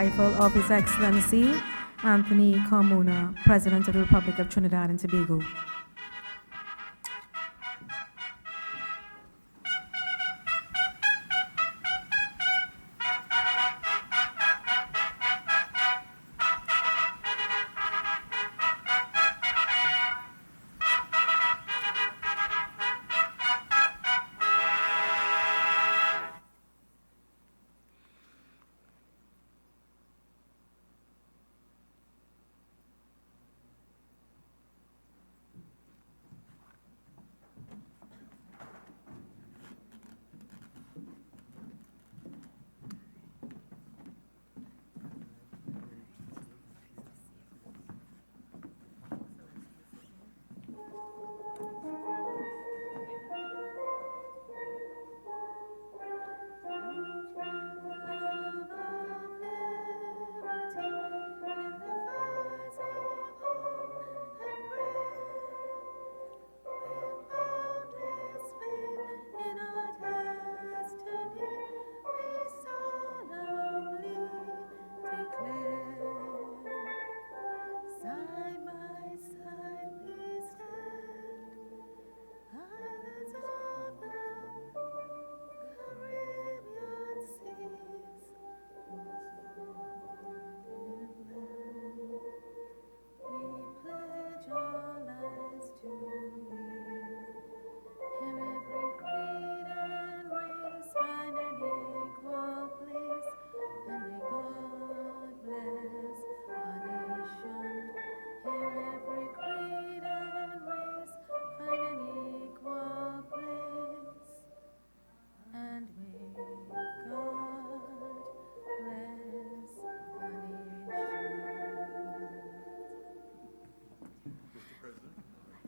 arrival of His Excellency Anthony Carmona, President of the Republic of Trinidad and Tobago.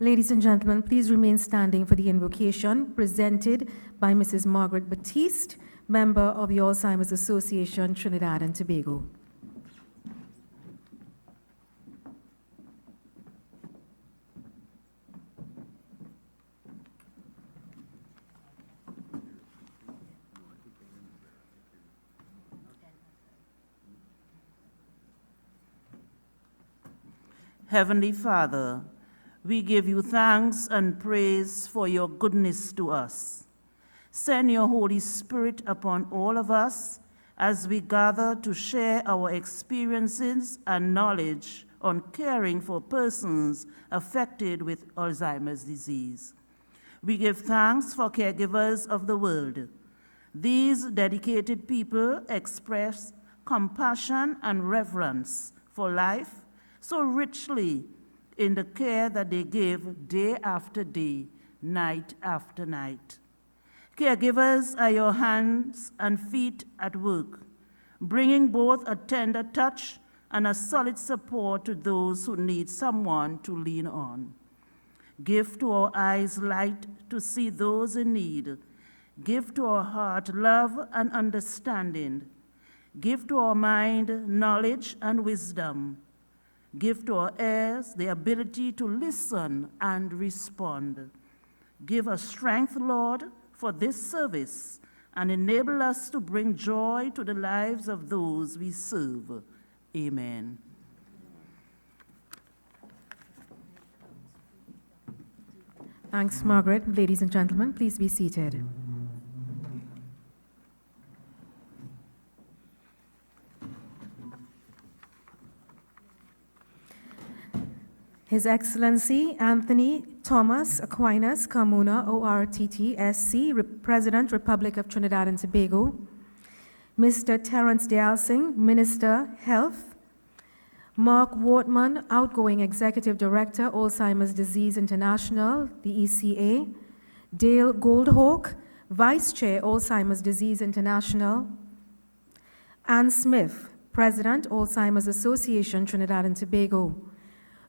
Ladies and gentlemen, please remain standing for the invocation presented by Mrs. Margaret Batiste, member of the Alzheimer's Association, Trinidad and Tobago. Heavenly Father, we give you thanks and praise for your goodness to us. Send your Holy Spirit upon all of us as we gather to share our experiences and knowledge on caring for persons affected with Alzheimer's disease. We give thanks for caregivers of the world. These dedicated people express compassion and reverence for life so richly in the care that they give day after day, night after night. Caregivers are your hands and feet at work, bringing both a tender touch and a solid support to those who need someone to lean on. Give to our eyes light to see those in need. Give to our heart love and understanding. Give to our mind knowledge and wisdom. Give to our ears the ability to listen and respond. Give us strength, Lord, for this service, and enable us to bring joy to the lives of those we serve. Amen. Thanks, Margaret. Ladies and gentlemen, please be seated. His Excellency Anthony Thomas Aquinas Carmona, ORTT, SC, President, Republic of Trinidad and Tobago. Mr. Terence Dialsing, Minister, Health. Mark Wortman, Outgoing Executive Director, Alzheimer's Disease International, the ECA. Dale Goldhawk, Vice Chair, Alzheimer's Disease International. Ann Smith, President, Alzheimer's Association, Trinidad and Tobago.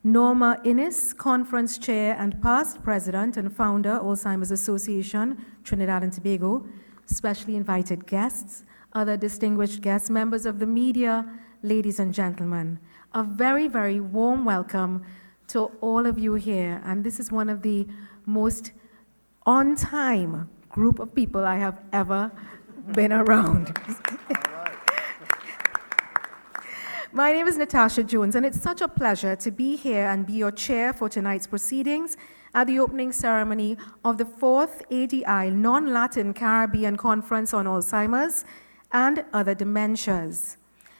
Norma Innes, Conference Chair and past President and Founder, Alzheimer's Association, Trinidad and Tobago. Specially invited guests, other distinguished guests, members of the media, ladies and gentlemen. A very, very warm welcome to all of you here. And this is one of the most on-time group of people I have ever been around. My name is Natasha Jones, and it's such a pleasure to be here and be your chair for tonight's proceedings at the opening ceremony of the 4th ADI Non-Latin Caribbean Conference on Alzheimer's and Other Dementias.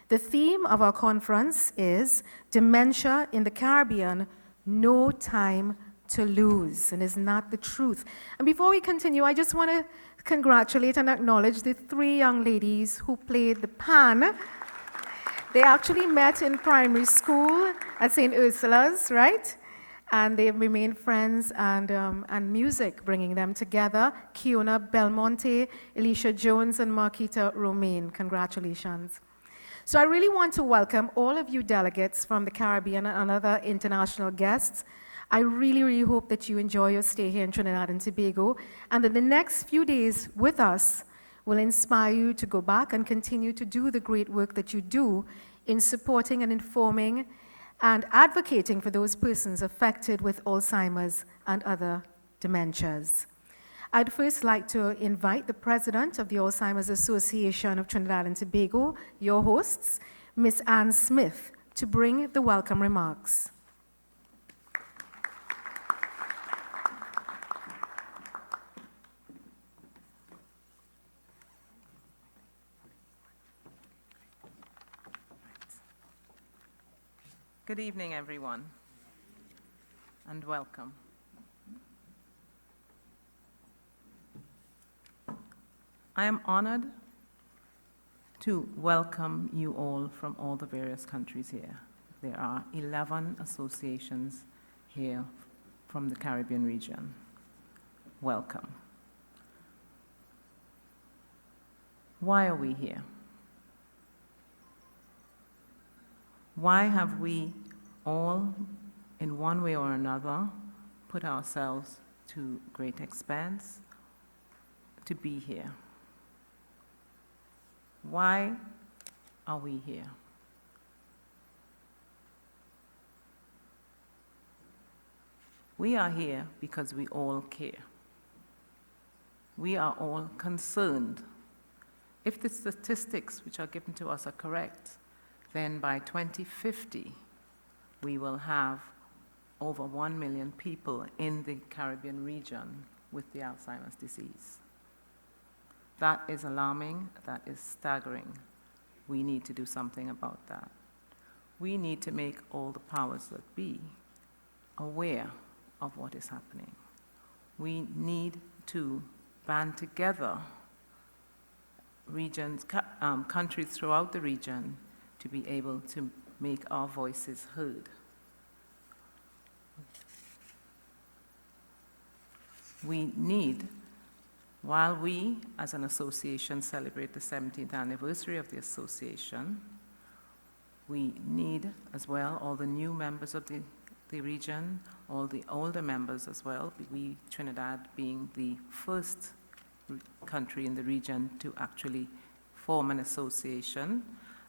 The theme of our conference is Dementia in the Caribbean, No Time to Lose. And isn't that the truth? And before we continue, I just want to congratulate and acknowledge the 3 young ladies who played the pan. They actually met in primary school at St. Ursula's, right? And they've remained friends, and music bringing them together. Kiona Belmonte, Alicia Jones, and Marquita Romaine. Congratulations. So I really want to welcome all of you delegates from the Caribbean and other international guests. I really, really hope that you enjoy your stay here in Trinidad and Tobago, and that the next few days with us will inspire you to go back and continue to do the great work that you do in supporting and informing and advocating for those persons affected with Alzheimer's and other dementias. I'd first like to invite the president of the Alzheimer's Association of Trinidad and Tobago, your hosts, Ms. Ann Smith, to bring the welcome remarks. Good evening, everyone, and welcome. I am honored to welcome you all from all the various countries here. There are 11 associations here from the Caribbean region. Welcome. Why are we here? Why have we all, in one way or another, put ourselves to great expense to be here? Why are we here? We are here because we all care. We are all concerned. If the statistics which are given to us are correct, then by 2050, we will have over 1 million people in the Caribbean region with the Alzheimer's disease. That is alarming, that is staggering. We need to do something about that. We need to make all the powers that be aware of what is happening. We need to band together regions, countries throughout the region to be able to make our voices heard. We need, while we as an association celebrate the 17th anniversary of the association, we need as well all the new members of the region, all the older members as well, we Trinidad being the first country in the region to actually form an association.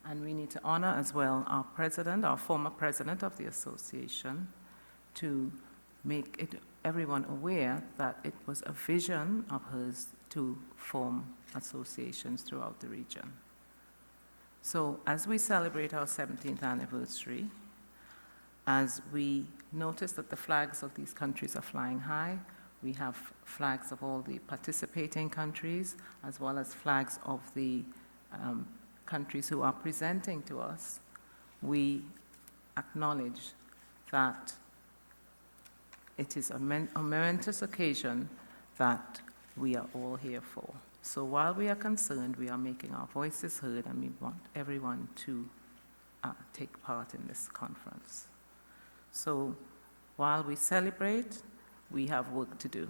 And we need to honor as well our president, our former president of the association, to make everyone aware that it was a vision of hers to form associations throughout the region. So as we celebrate our 17th anniversary, as we notice that the flags of these countries are flying high, we have flags of all the participating countries, as well as flags of the countries who are presenting to us, we acknowledge that it is a momentous occasion that we are all here for. So while we are concerned, we are making our voices heard, and we want everyone to take part in this conference. So while we celebrate, we have work to do,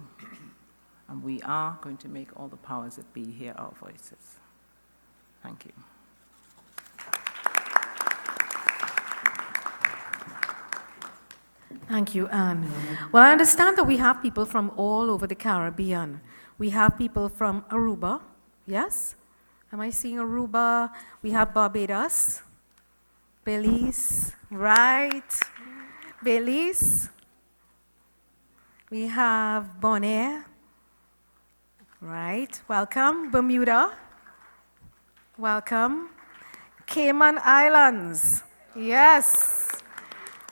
and we are going to make all the powers that be hear our voices. Thank you. Thank you, Anne. Well, I understand that we have people from all over the Caribbean. We have people from Aruba, yes? Am I seeing Aruba? We have Barbados, Belize, right? Belize. We have Bonaire, right? Welcome. Bermuda, welcome. Cayman Islands, Yes.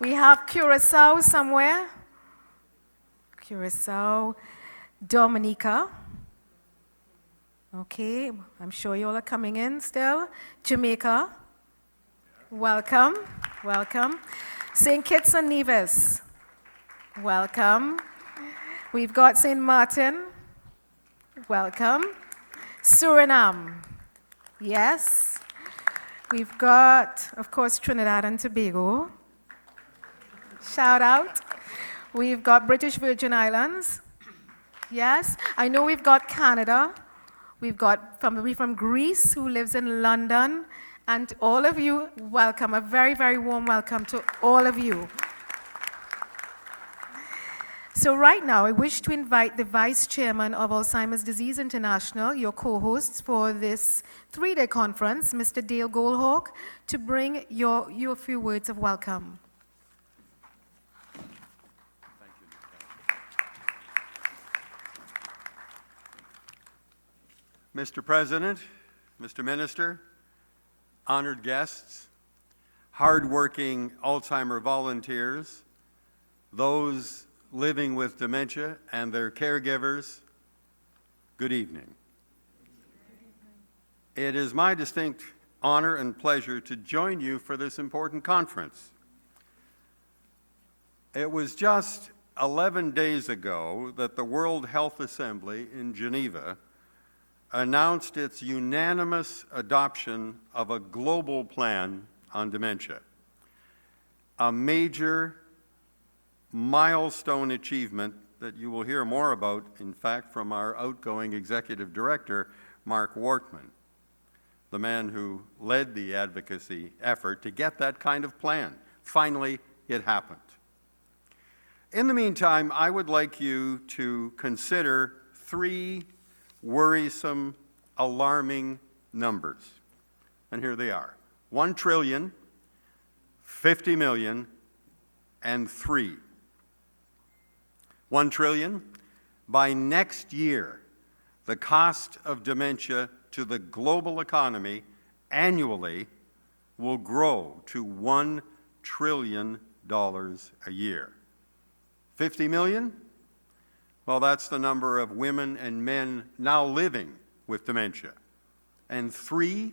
We have Curacao somewhere. Curacao. Dominica. Okay, I'm sure you all are coming in still. Jamaica. Welcome. Welcome. St. Kitts and Nevis. Welcome. We've got St. Martin. Welcome. Suriname. Yes. We've got, of course, Trinidad and Tobago. Shout out. We've got British Virgin Islands. Yes. I know we've got Canada. We've got somebody from Greece who lives in London. And all of you, welcome. A very, very warm welcome to all of you. So right now, I wish to invite the Vice Chairman of Alzheimer's Disease International, your co-hosts for this 3-day conference, Mr. Dale Goldhawk, to bring you a few words of welcome. Mr. President, Mr. Minister, honored guests, hardworking Alzheimer volunteers, those living with dementia and their caregivers, good evening. It is my distinct honor and pleasure to join you for this important conference. It was just 11 days ago that the World Health Assembly in Geneva announced its unanimous adoption of a global plan on dementia, a major milestone achievement that you will hear more about, in fact, from our outgoing Executive Director, Mark Wortman, the man who led the advocacy effort to get that kind of plan. Finally, it happened. In the meantime, I would like you to consider 3 worrisome, alarming numbers. And here they are: 1 trillion, 50 million, and 3. 1 trillion. By next year, the cost of dementia to the global economy annually will grow to $1 trillion a year. 50 million? Well, that's the number of women and men now living with dementia. And 3,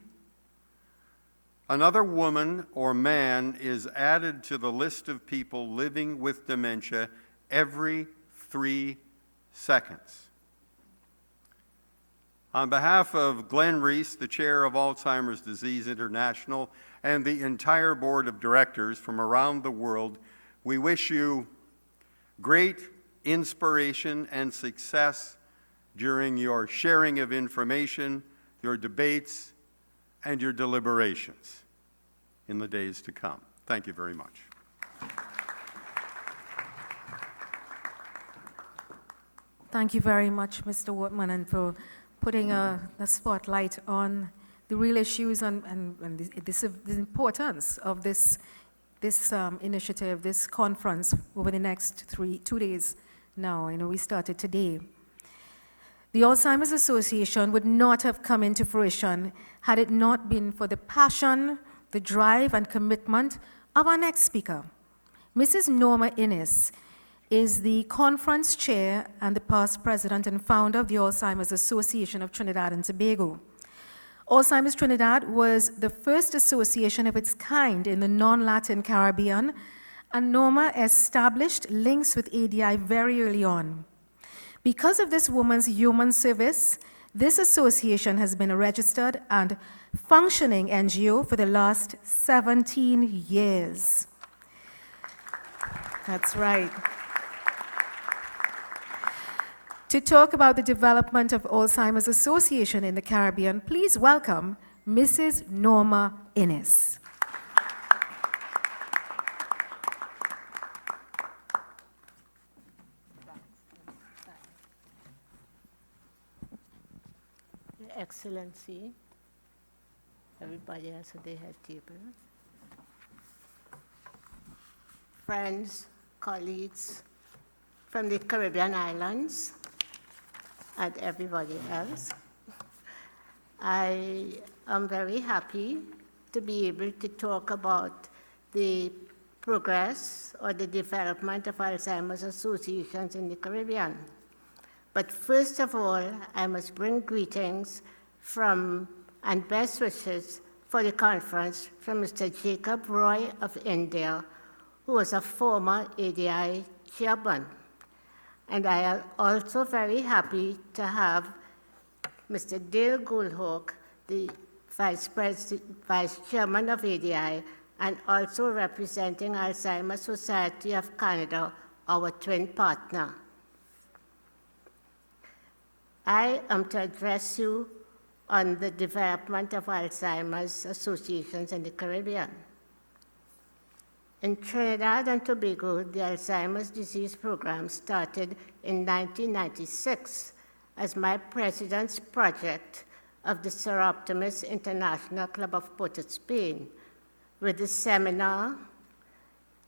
another woman or man is added to the list of people living with dementia every 3 seconds. On behalf of Glenn Reese, the chair of Alzheimer's Disease International, and the entire board of directors from around the world, we wish you great inspiration and success during your sharing of information, your debates, and your deliberations in the days to come. Thank you very much. Thank you very much, Mr. Wortman, and for putting the spotlight on the real issues and the importance of this initiative, this conference over the next 2 days now. I know we started today. The Alzheimer's Association would not have come into fruition had it not been for the passion, the drive, and commitment of our next speaker. Mrs. Norma Innes is the conference chair and the past president and founder of the Alzheimer's Association of Trinidad and Tobago. Alzheimer's Trinidad was the first association of its kind in the non-Latin Caribbean, and Norma established links with ADI very early on. Because of this woman's human service, this association has been a registered and functioning NGO for the last 17 years. That's right. To talk about the development of Alzheimer's Association in the Caribbean, please welcome Mrs. Norma Innes. Your Excellency, everybody else at the head table, friends, colleagues from the Caribbean islands, and everybody else. I am very happy to be able to talk about the progress or the development of Alzheimer's associations in the Caribbean. But first of all, I must bring greetings from and best wishes for the conference from Mr. Jacob Roy of India, who was a former ADI chairman. And I am also very happy to have Mr. Dale Goldhawk, the Vice Chairman of ADI, and also representing Alzheimer's Society of Canada, our twin partner. I am to address you on the development of Alzheimer's associations in the Caribbean. In Trinidad and Tobago, the Alzheimer's disease program started in 1996 as my president's project of the Seroptimus International Club of Port of Spain, with the seminar,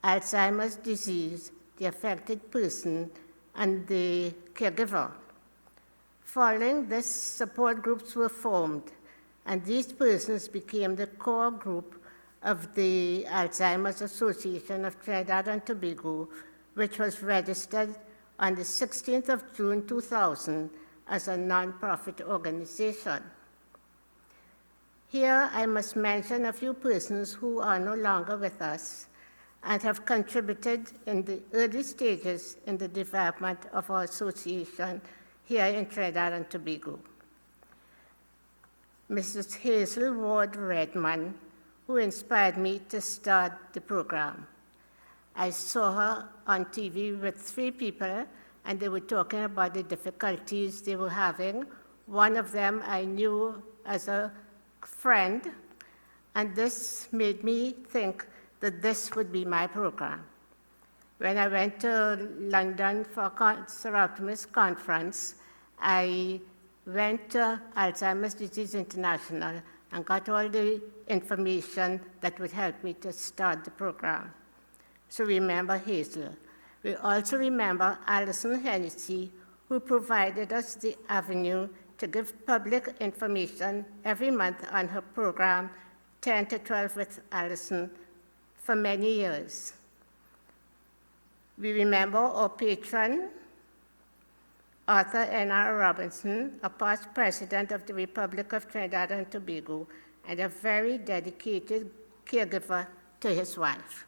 Alzheimer's disease, the affected person, and the caregiver. Following this, support groups were formed, and these persons became the core group of the Alzheimer's Association of Trinidad and Tobago, which was registered on the 16th of June 2000 as a nonprofit organization. Here, I must mention a few persons who are no longer with us and have contributed in the early stages in the development of our association here in Trinidad and Tobago. Mrs. Hazel Ward Redman, who inspired me to start the program. I saw her on TV with 3 people, and they were talking about the difficulties they were having. One of them I knew as a friend, and this made me think that this would be my program. When I went to London for a Seroptimus conference, I went to Alzheimer's Disease International and got all the information that would help me to start the program. So remember Hazel. We also remember Alison Hennessy, who provided us the avenue to give public information every month on her program, 10 to 12 with Alison, for many years. We remember our patron, Arthur N.R. Robinson, a past president of the Republic of Trinidad and Tobago, and a very dedicated caregiver to his wife.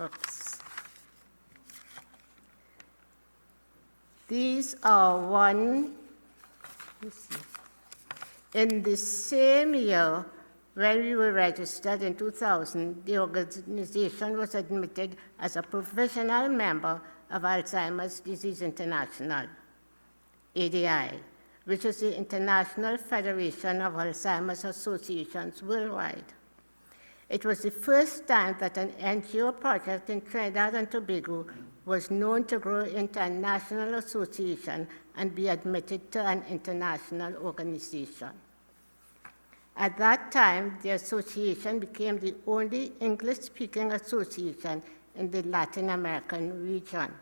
Oops. These are one, in the same year when we were registered in 2000, the organization was admitted as a provisional member of Alzheimer's Disease International, ADI, which is the International Federation of Alzheimer's Associations worldwide. It was the first time that an NGO project in Trinidad and Tobago was known to grow into a national association and be admitted to an international organization. At that time, the association became the only English-speaking association in the Latin American region.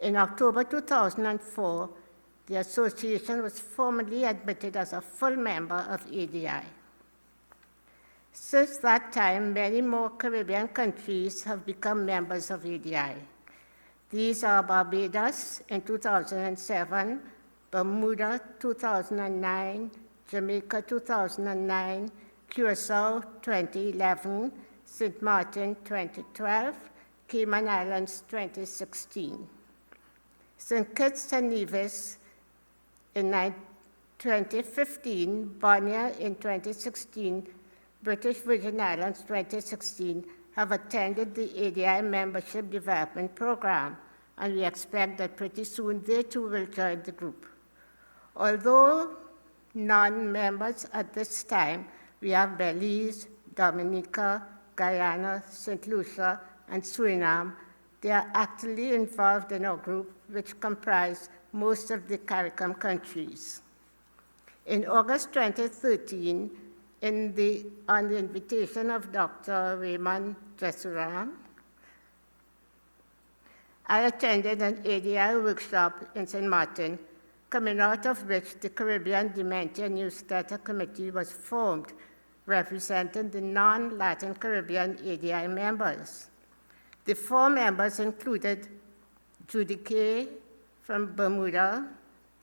In October 2004, the association was formally admitted as a full member of ADI. Since that time, many more Caribbean countries have become members of ADI. These are Barbados in 2007, Bermuda 2009, Jamaica 2009, Curacao 2011, St. Martin 2012, Cayman Islands 2016. St. Kitts and Nevis in 2015, Bonaire in 2016, British Virgin Islands 2016 have attended the ADI Membership Development Program, and we expect that pretty soon they too will join the group. Although non-members at this time, we have Belize, Dominica, Guyana, St. Lucia, and Suriname. They are actively involved in our group, which comprise most of the CARICOM countries. In August 2013, on the invitation of Dr. Raymond Jesuram, I attended an ADI workshop in St. Martin, coming out of which the Caribbean Dementia Newsletter Committee was formed, representing the non-Latin Caribbean ADI members. The 4 members included Judy Kay from Bermuda,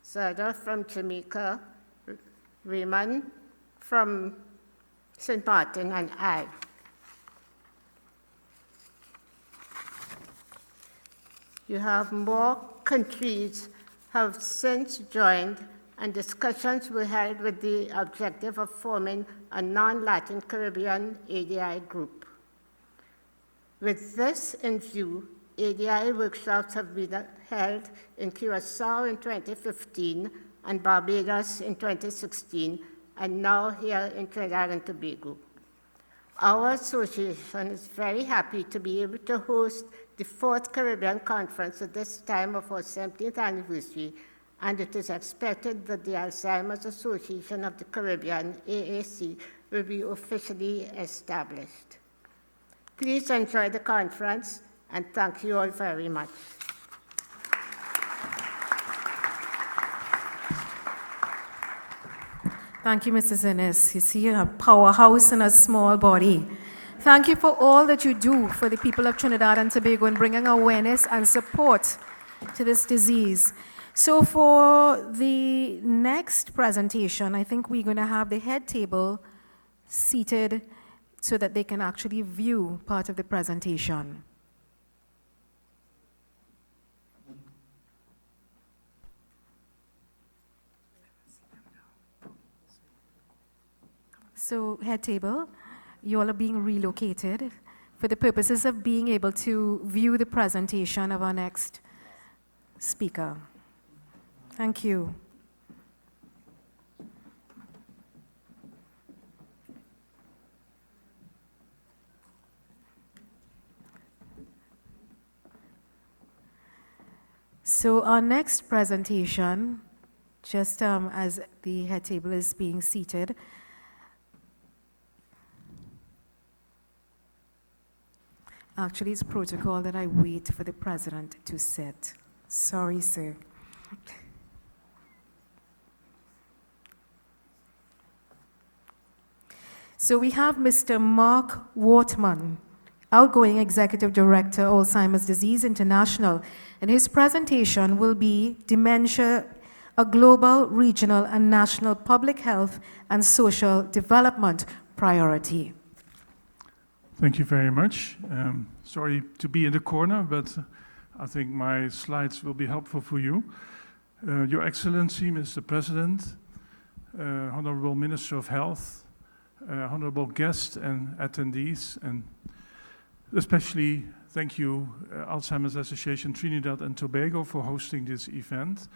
Zada from Jamaica, Raymond from St. Martin, and I. You have more countries have since joined, and discussions were held with the objective of forming a non-Latin Caribbean ADI group. With this in view, ADI workshops have been held in Curaçao in 2015 and Barbados in 2016, and now here in Trinidad and Tobago. Our association is very happy to be able to host the 4th Caribbean Conference at this time of our 70th anniversary, and it is expected that the Alzheimer's Association of the Caribbean, AAC, will be officially established. Please enjoy the conference, and thank you all very much. Thank you, Mrs. Innes. You see, a powerhouse in a small body. Thank you for all that you do for the people of Trinidad and Tobago in bringing awareness and support to this disease. So for the next presentation, I think we're going to have the head table seated so that they can actually view part of the presentation. So, head table, you all are being relocated for the purposes of being able to view the presentation of our next speaker. Thank you. So our next presentation, just as the head table is being seated, actually, it's protocol that I wait for the president to sit. Sorry, sir. So we have Mr. Mark Wortman, outgoing Executive Director, Alzheimer's Disease International, and his presentation will be Dementia, a Global, Regional, and National Public Health and Social Development Priority. Thank you very much. Sorry to be in the corner, but I think my slides will be helpful for you. Your Excellency, Mr. President, Honorable Minister of Health, honorable guests and attendees, and especially thank you, Alzheimer's Association Trinidad and Tobago, for hosting this event.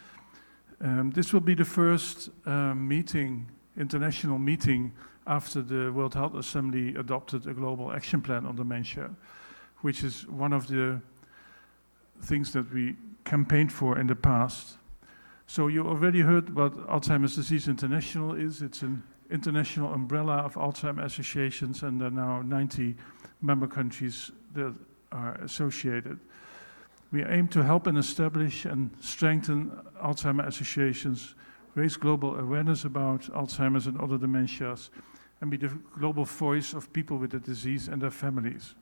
This will be the first international meeting after the World Health Assembly adopted a global action plan on dementia, which is one of the things that we campaigned for in the past. So you already heard what Alzheimer's Disease International is. It's an international umbrella of Alzheimer's associations, and there are now 90 member countries that are associated. We aim to help and establish and strengthen Alzheimer's associations, raise global awareness about Alzheimer's and other dementias, and be the global voice of people with the disease and their families.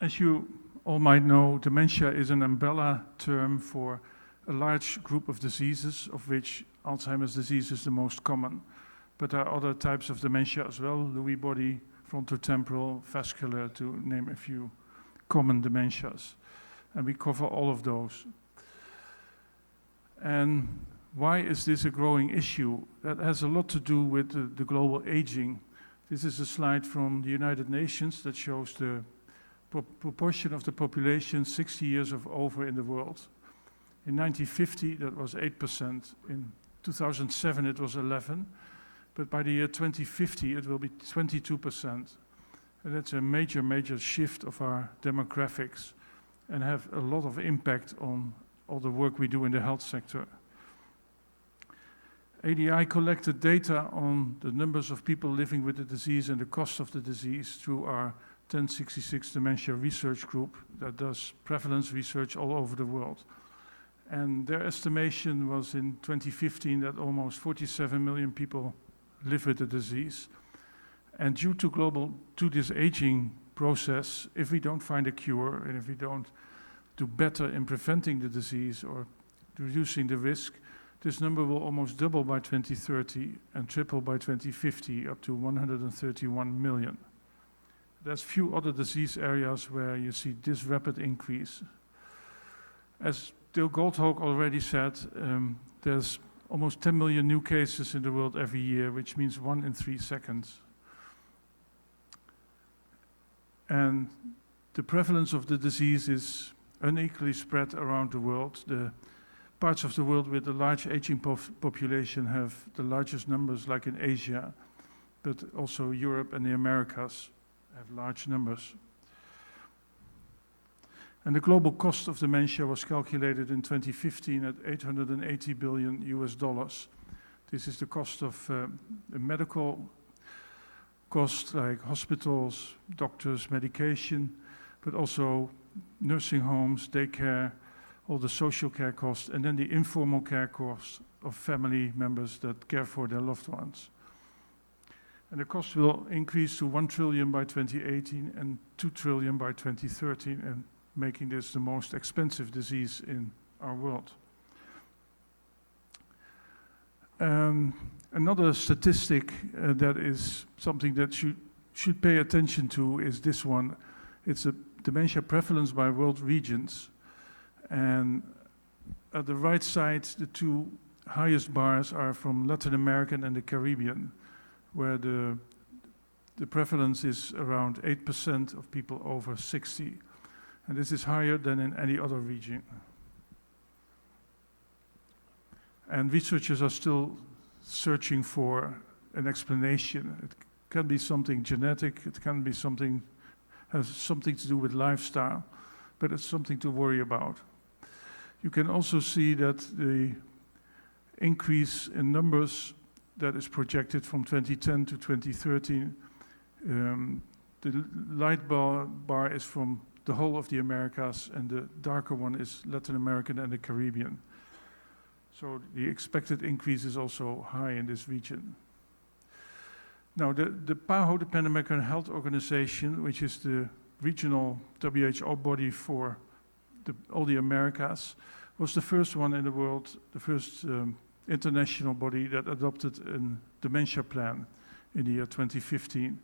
As you all might know, dementia is an umbrella term for a large group of diseases, of which Alzheimer's disease is the most common. But there are other types of dementia as well, Lewy body, frontotemporal, vascular, to name a few common dementias. And we cover all of those. And why is this a growing issue? That has a lot to do with the global aging. This is a slide from the United Nations that shows the proportion of the population 60 years of over in the world. In 1950, that was 8%. In 2007, it was 11%. But by the year 2050, it will be 22%. And that's a major, major shift of our demographics and have a lot of impact on all the work we do in the health sector. ADI collected data on the numbers of people living with the disease and the cost of the disease through our 1066 Dementia Research Group that does prevalence research all over the world. And their estimation was in 2015 that almost 47 million people live with the disease. And due to this aging process, if we don't find a cure and if we don't do better in preventing the disease or reducing the risk, this number will almost double by 2030 and triple by 2050, up to 131 million. There's few other disease areas where you see this rapid increase. As Dale Goldhawk already said, there's almost 10 million new cases in the world every year, which means 1 in 3 seconds. And the prevalence of the disease is unequally spread around the world. The parts of the world with a large aging population have the largest numbers, like in Asia, but also Europe and the Americas have large numbers. And the global cost of dementia was calculated in 2015 at $880 billion. This is the cost of the medical costs like hospitals, doctors, medication, but also nursing homes, daycare, all the social care costs, and then the informal care costs of family members that care for their loved ones. And the cost will increase to 1 trillion by 2018 and 2 trillion by 2030, and making this the most expensive disease in our world. Another statistic that is something that should pay attention to is this one. It's a dementia prevalence by world regions. And at the right side, the 2 highest bars are from Latin America and the Caribbean, where the prevalence is around 8% of people over 60. And this is higher than in any other region. And researchers are still searching for an explanation. It can be something genetic, it can be something, has something to do with lifestyle, but it's something to worry about. You can also see that the increase in numbers that is projected from 2010 to 2013, the light bar is from the whole of the Americas, and the darker one is Latin American and the Caribbean. So the expected increase is also high in this region. Now, the PAHO, the Pan American Health Organization, which is the regional WHO body for all the Americas, was the first one in the world, the first international body that adopted a dementia plan in the year 2015.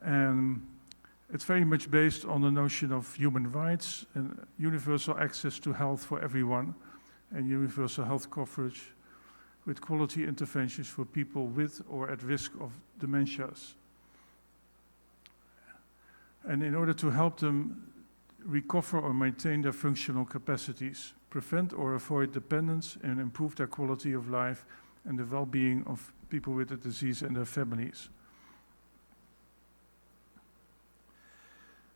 And it's very much based on the notion of human rights and universal access to health for everyone, and universal health coverage with quality interventions for people with or at risk of dementias. And in order to help them recover or maintain their functional capacities, prevent or avoid dependence, and improve their quality of life and the well-being of people with the disease and their families.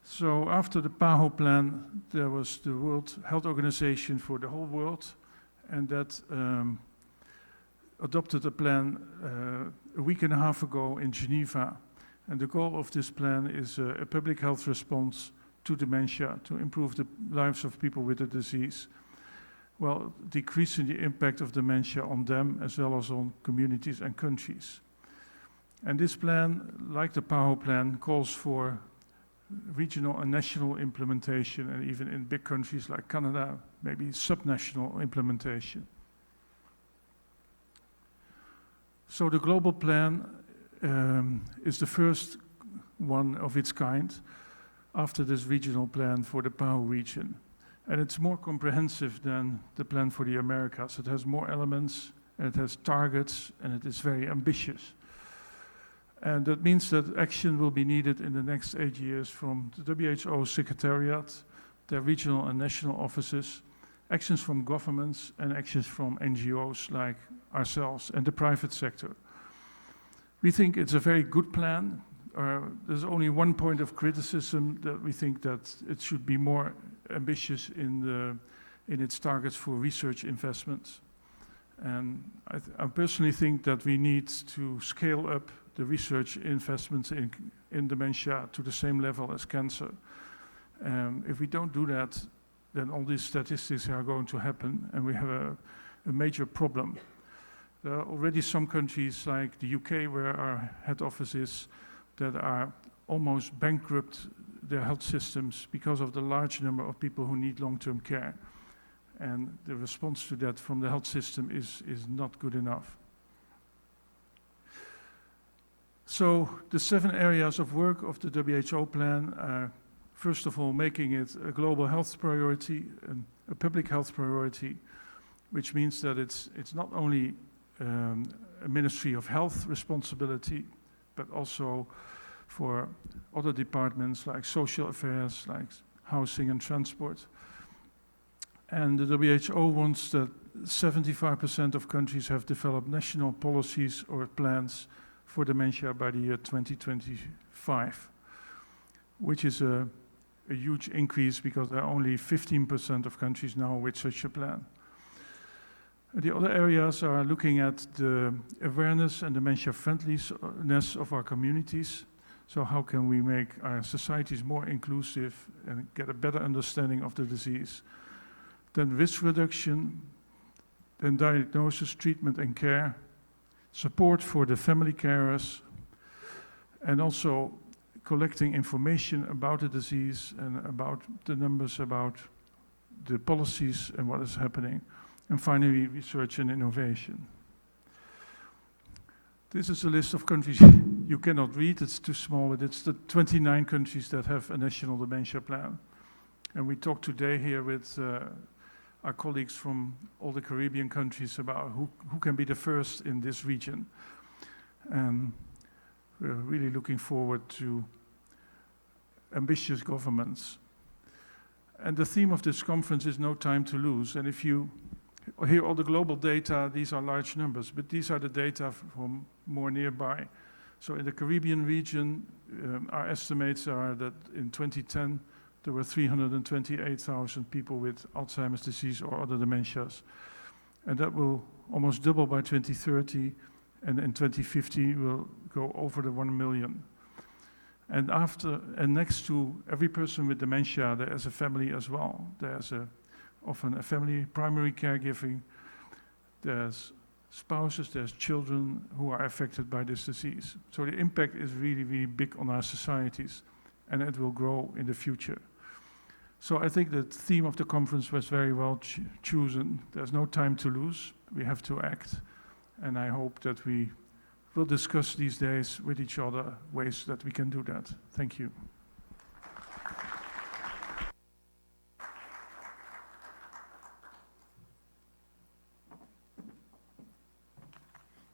So after the PAHO plan, there was the World Health Organization for the whole world, and that adopted a plan a week and a half ago in Geneva. And the goal of this plan is a public health response to dementia, to improve the lives of people with the disease, while decreasing the impact of dementia on them as well as on communities and countries. And this plan, like the PAHO plan, calls for regional and national implementation, and even in big countries like Canada, maybe subnational implementation. So the global plan is the first one of its kind after this regional plan for the PAHO region. And it's more comprehensive than the plan for the Americas. It has more elements, and it has targets, and it is very ambitious. And that means that action will be needed in the next 8 years from the WHO Secretariat, their regional and national offices, actions from governments, and actions from NGOs like ourselves and the private sector. We think it's a very good plan. There's only one point of criticism, that we think that it should be more ambitious in its targets for research investments. And I personally think that we need to scale up the research investments in dementia to the same level as cancer. If we don't do that, then all these statistics are going to happen, and we have a major problem. There are already some countries like the UK, where our head office is, that are almost bankrupt their health systems because of the large number of people who need long-term care. And the response to that from the health system is not good enough. So the 7 areas of work of the WHO plan are, first of all, making it a global health priority, and a public health priority, which means that it's not only a Ministry of Health responsibility, but also for other departments like social affairs, like housing and transport. And the WHO wants that 75% of countries have developed national policies or plans for dementia by the year 2025, which is a huge increase because there are only 15% of countries now with such a plan. The other areas are looking at the awareness and dementia friendliness of our communities. So how can we make our societies more inclusive and get a better understanding of the disease? Then risk reduction, then diagnosis, treatment and care, support for the family carers, and also collecting information about the disease and about the numbers, about the policies and what is happening. And finally, research and innovation. This is a list of countries you cannot read, it's too small, but it's the 29 countries that have a national dementia plan. And we talked today here with our colleagues from all the Caribbean countries about who can be the first in this region. And we're really looking forward to ambitious governments. And the theme of this conference is no time to lose. And if you hear all the global data, these are large numbers, but these are the data from more nearby. So in the Caribbean region, our estimates are that in 2010, there were 328,000 people with Alzheimer's disease or other dementias. And that will almost double by 2030, and in 2050 will go over the 1 million. And next to every person with dementia, there is a family as well. There's often a family primary caregiving, there's spouses, there's children who are affected by this disease. So the impact is really, really big on our societies, and it will grow in the future. So I think the theme of the conference was very well chosen. There's no time to lose, we have to act, and I hope that we will discuss these days with each other ways that we can do that. Thank you.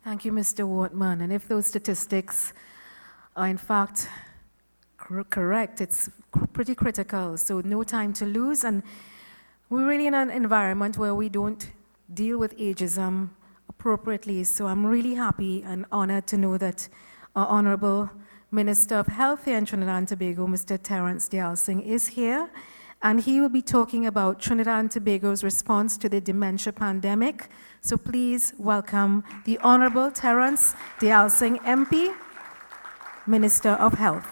Thank you, Mr. Wortman. And if those statistics are in fact correct, it's pretty critical. So no time to lose. And we're really in an environment where we don't deal with ageism appropriately. So I'm really happy and honored to know that our Honorable Minister of Health here in Trinidad and Tobago, Mr. Terrence Dialsing, is here. And he will be talking about Trinidad and Tobago's response to the dementia pandemic. So please welcome the Honorable Terrence Dialsing, MP, Minister of Health.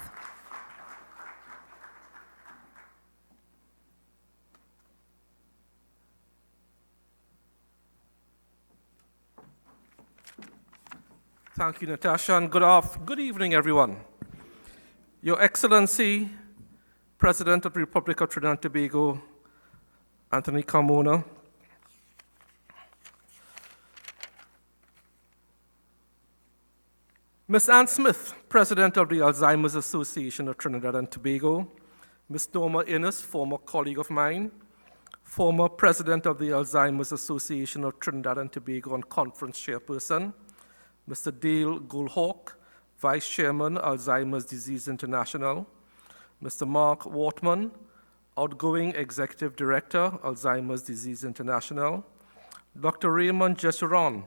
Thank you, Natasha, and good evening, everyone. Your Excellency, President of the Republic of Trinidad and Tobago, Anthony Carmona, Ms. Ann Smith, President of the Alzheimer's Association of Trinidad and Tobago, Ms. Norma Innes, former colleague of mine, former President of the Alzheimer's Association of Trinidad and Tobago and Conference Chairperson, Mr. Dale Goldhawk, Vice Chairman, Alzheimer's Disease International, Mr. Mark Wortman, outgoing Executive Director, Alzheimer's Disease International, Dr. Raymond Jesseron,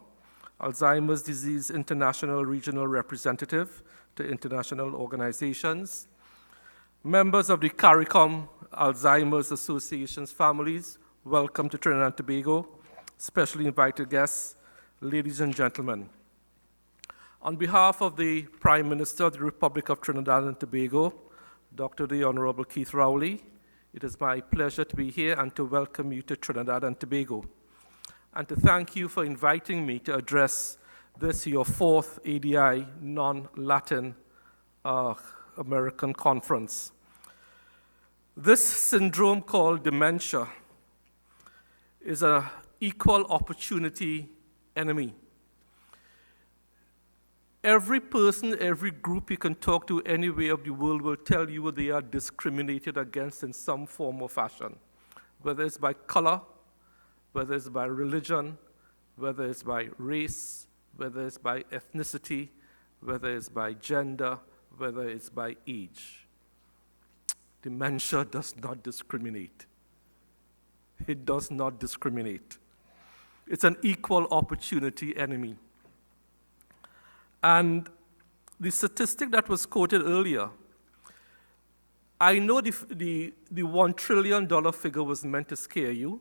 Alzheimer's Disease International Regional Representative to international organizations, members of the CARICOM Alzheimer's Association's families, welcome to Trinidad and Tobago, specially invited guests, ladies and gentlemen. On behalf of the Prime Minister of the Republic of Trinidad and Tobago, Dr. the Honorable Keith Rowley, it is my pleasure to be here and to welcome you to Trinidad and Tobago, and to thank you for inviting me to address this, your fourth ADI non-Latin American conference. This syndrome called dementia is an equal opportunity enemy. Every person, every group you can talk to anywhere of the world will tell you they are discriminated against in some form or fashion, whether it's by color, whether it's by religion, whether it's by race, whether it's by ethnicity, whether it's by gender, whether it's by age. Dementia does not discriminate. It does not discriminate. It's an equal opportunity enemy. And the statistic that was quoted earlier, I know the $1 trillion figure was meant to scare you.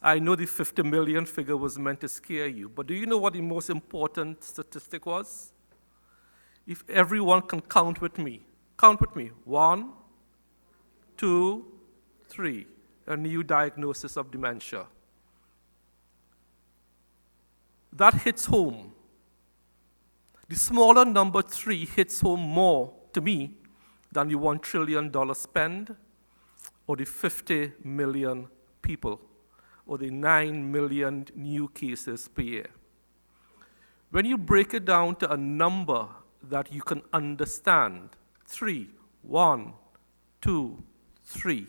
I know the 50 million figure was meant to scare you. But do you know what the most important statistic was? If everyone can count with me. 1, 2, 3. A new diagnosis of dementia. That hits home. The smaller number 3 hits home more to me than the $1 trillion spend, or the 50 million people, or the 9 million new cases per year. When you break it down to a number that you can understand, 3, 1, 2, 3,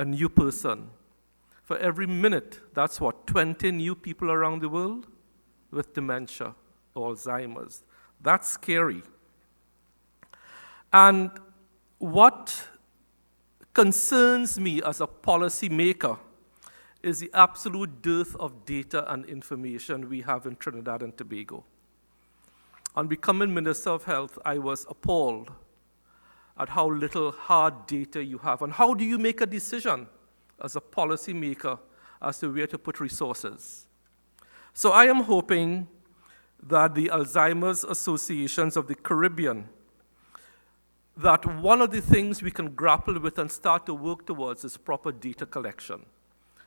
a new person. For every minute, that's what, 20 new people around the world with dementia. Alzheimer's. That's scary. And what concerns me as a policymaker is the absolute dearth of data and information we have in Trinidad and Tobago. On becoming Minister of Health, I was appalled at how little hard data you have, and how do you make a decision as a policymaker as to where to put resources. So I am hoping that the Alzheimer's Associations of the Caribbean, that one of the things we can grapple with and start to work towards is proper data collection,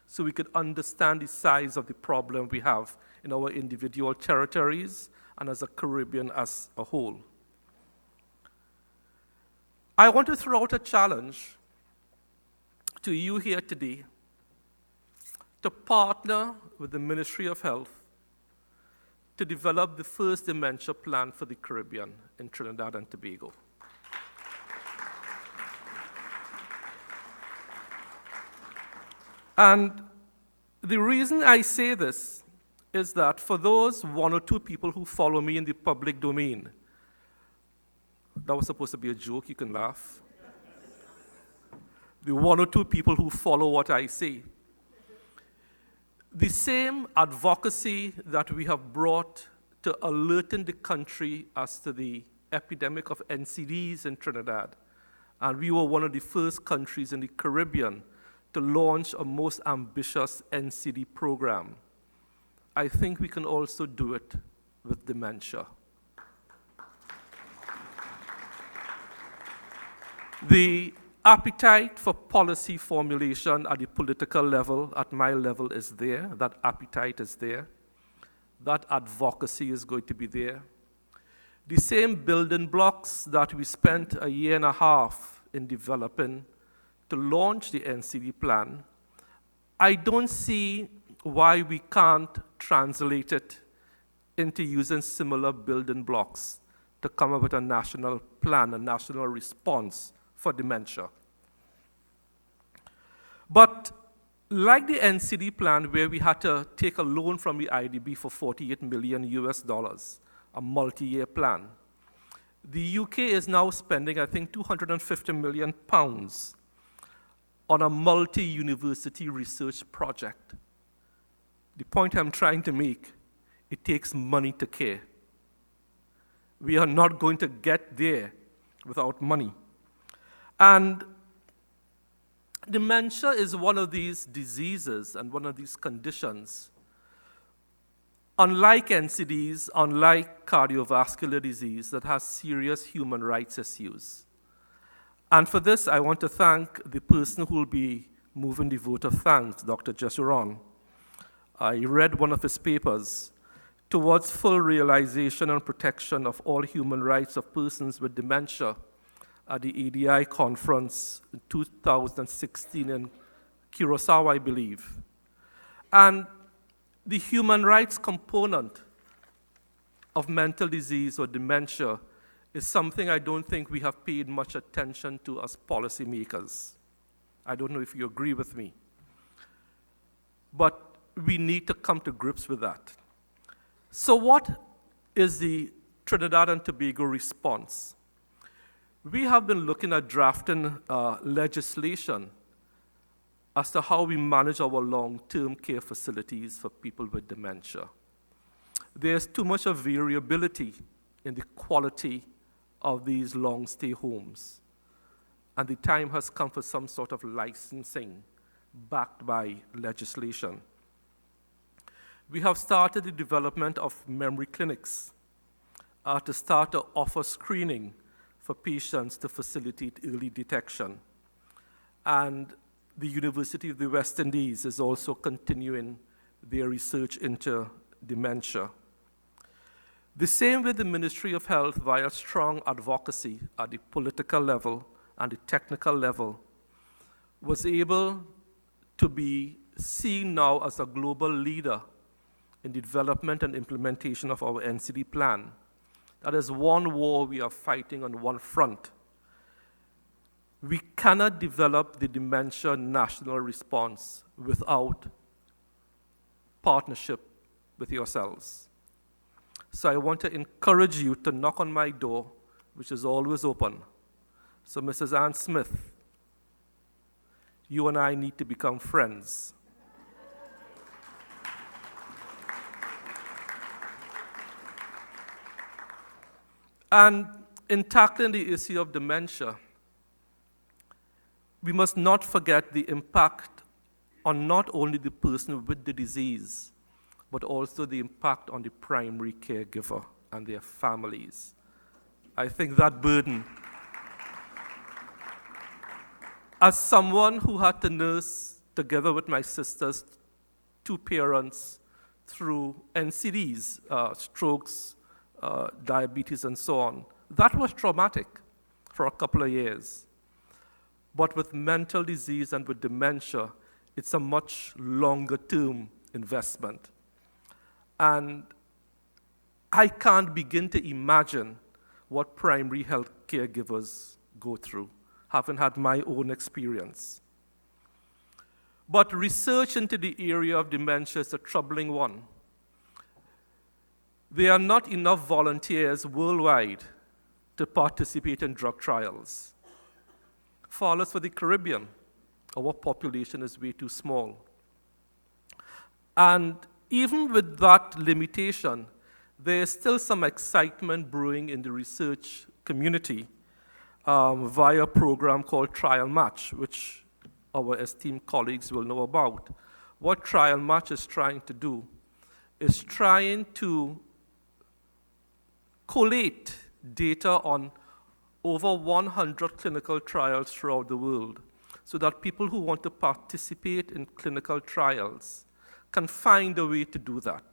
so we could understand the size of the problem we have in our individual territories and as a Caribbean as a whole. I want to throw out a challenge to you here today to partner with the Ministry of Health to develop the first dementia plan for the Caribbean in Trinidad and Tobago. And the reason I say this is that for those 1 or 2 people who follow me in the public domain, that was supposed to be a joke, you can laugh. The 1 or 2 people who follow what I say, the same advocacy that we have brought to alerting the country as to the epidemic of NCDs in Trinidad, and we were one of the first countries in the Caribbean to launch a most ambitious NCD program. I think we can also do it with dementia. The appetite for policy formulation at the political level, at my level, is there. That appetite is there. That advocacy is going to be there. The same building blocks that we spent 1.5 years in developing to launch the NCD plan, I don't see why we can't translate it into using similar building blocks to come up with a national plan, a national response for dementia. But like the NCD plan, where we had to take a loan from the IDB for $48 million, a multi-year plan, the UK is now spending, I think, £250 million on a multi-university research project. The point I'm trying to make, it takes money to care. We are not going to get there without money. And dementia is one of these diseases and one of these conditions Unlike NCDs, unlike cardiovascular disease that has serious human rights issues. And for this, I want to thank the person who will be moving the vote of thanks, Dr. Jesuron. I read one of his papers, Towards Full Realization and Protection of All Human Rights of Persons with Dementia, at the ADI conference in 2016 in Curacao, I believe. And the human rights component of mental disease or dementia is something I don't think we have paid much attention to as policymakers. I don't know if you agree with me. But we need to come to grips with that. So what is the Trinidad and Tobago response? We have been looking at drafting legislation as to how we manage our long-term care facilities for people with dementia. There's too much of variability in the quality of these long-stay homes, and the time has come for some sort of licensing backed by legislation. We have started the development of memory clinics to start to offer screening for patients to facilitate early detection. And the University of the West Indies is also continuing their research into dementia. The same with the Ministry of Health via strong advocacy at the political level and the technical level was able to be seen now as a global leader in the development and implementation of our NCD plan. That is one war we are fighting on one front. We cannot develop the dementia national response without partnership with yourselves. So I want to encourage you to knock on my door, which is always open. So Mrs. Ann Smith, you and I need to become friends. And in tackling the issue of dementia, we must not forget the impact on not only the person with the disease, but also the impact on the primary caregiver and their families. I think that burden, as someone who had to nurse together with my sisters, two parents through NCDs, strokes, diabetes, and so on, that was traumatic for a couple of years. But with mental disease and with dementia, it's a much longer term investment. And I can't begin to imagine what primary health caregivers go through, having had my own experience. But research into the area of dementia is a troubling one. There are not enough volunteers worldwide to participate in drug trials. For us, for the Caribbean, our population is way too small. And even with that limitation, there is still some excitement brewing in the research community via a program called Trial Match, which our esteemed colleagues will know about. What Trial Match is trying to do is trying to collate data on over 100 clinical trials throughout the world so that people who want to participate in clinical trials can find a way to do that.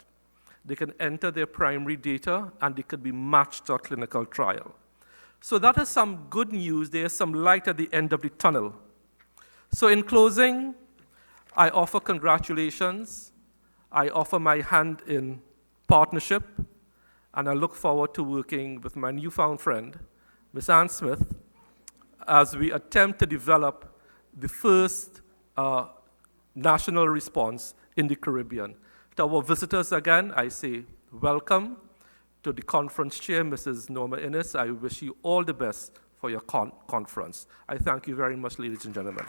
They can enter their primary data and they could be matched to a clinical trial. So that is some good news. There's some light at the end of the tunnel. So in closing, I offer congratulations. I offer my hand in partnership, and I look forward to working with my newfound friend, Ms. Ann Smith, as we attempt to develop the first national response in the Caribbean. To our visitors again, I say welcome. To the conference chair, Mrs. Norma Innes, I wish you all the best for your conference. I thank you very much, ladies and gentlemen.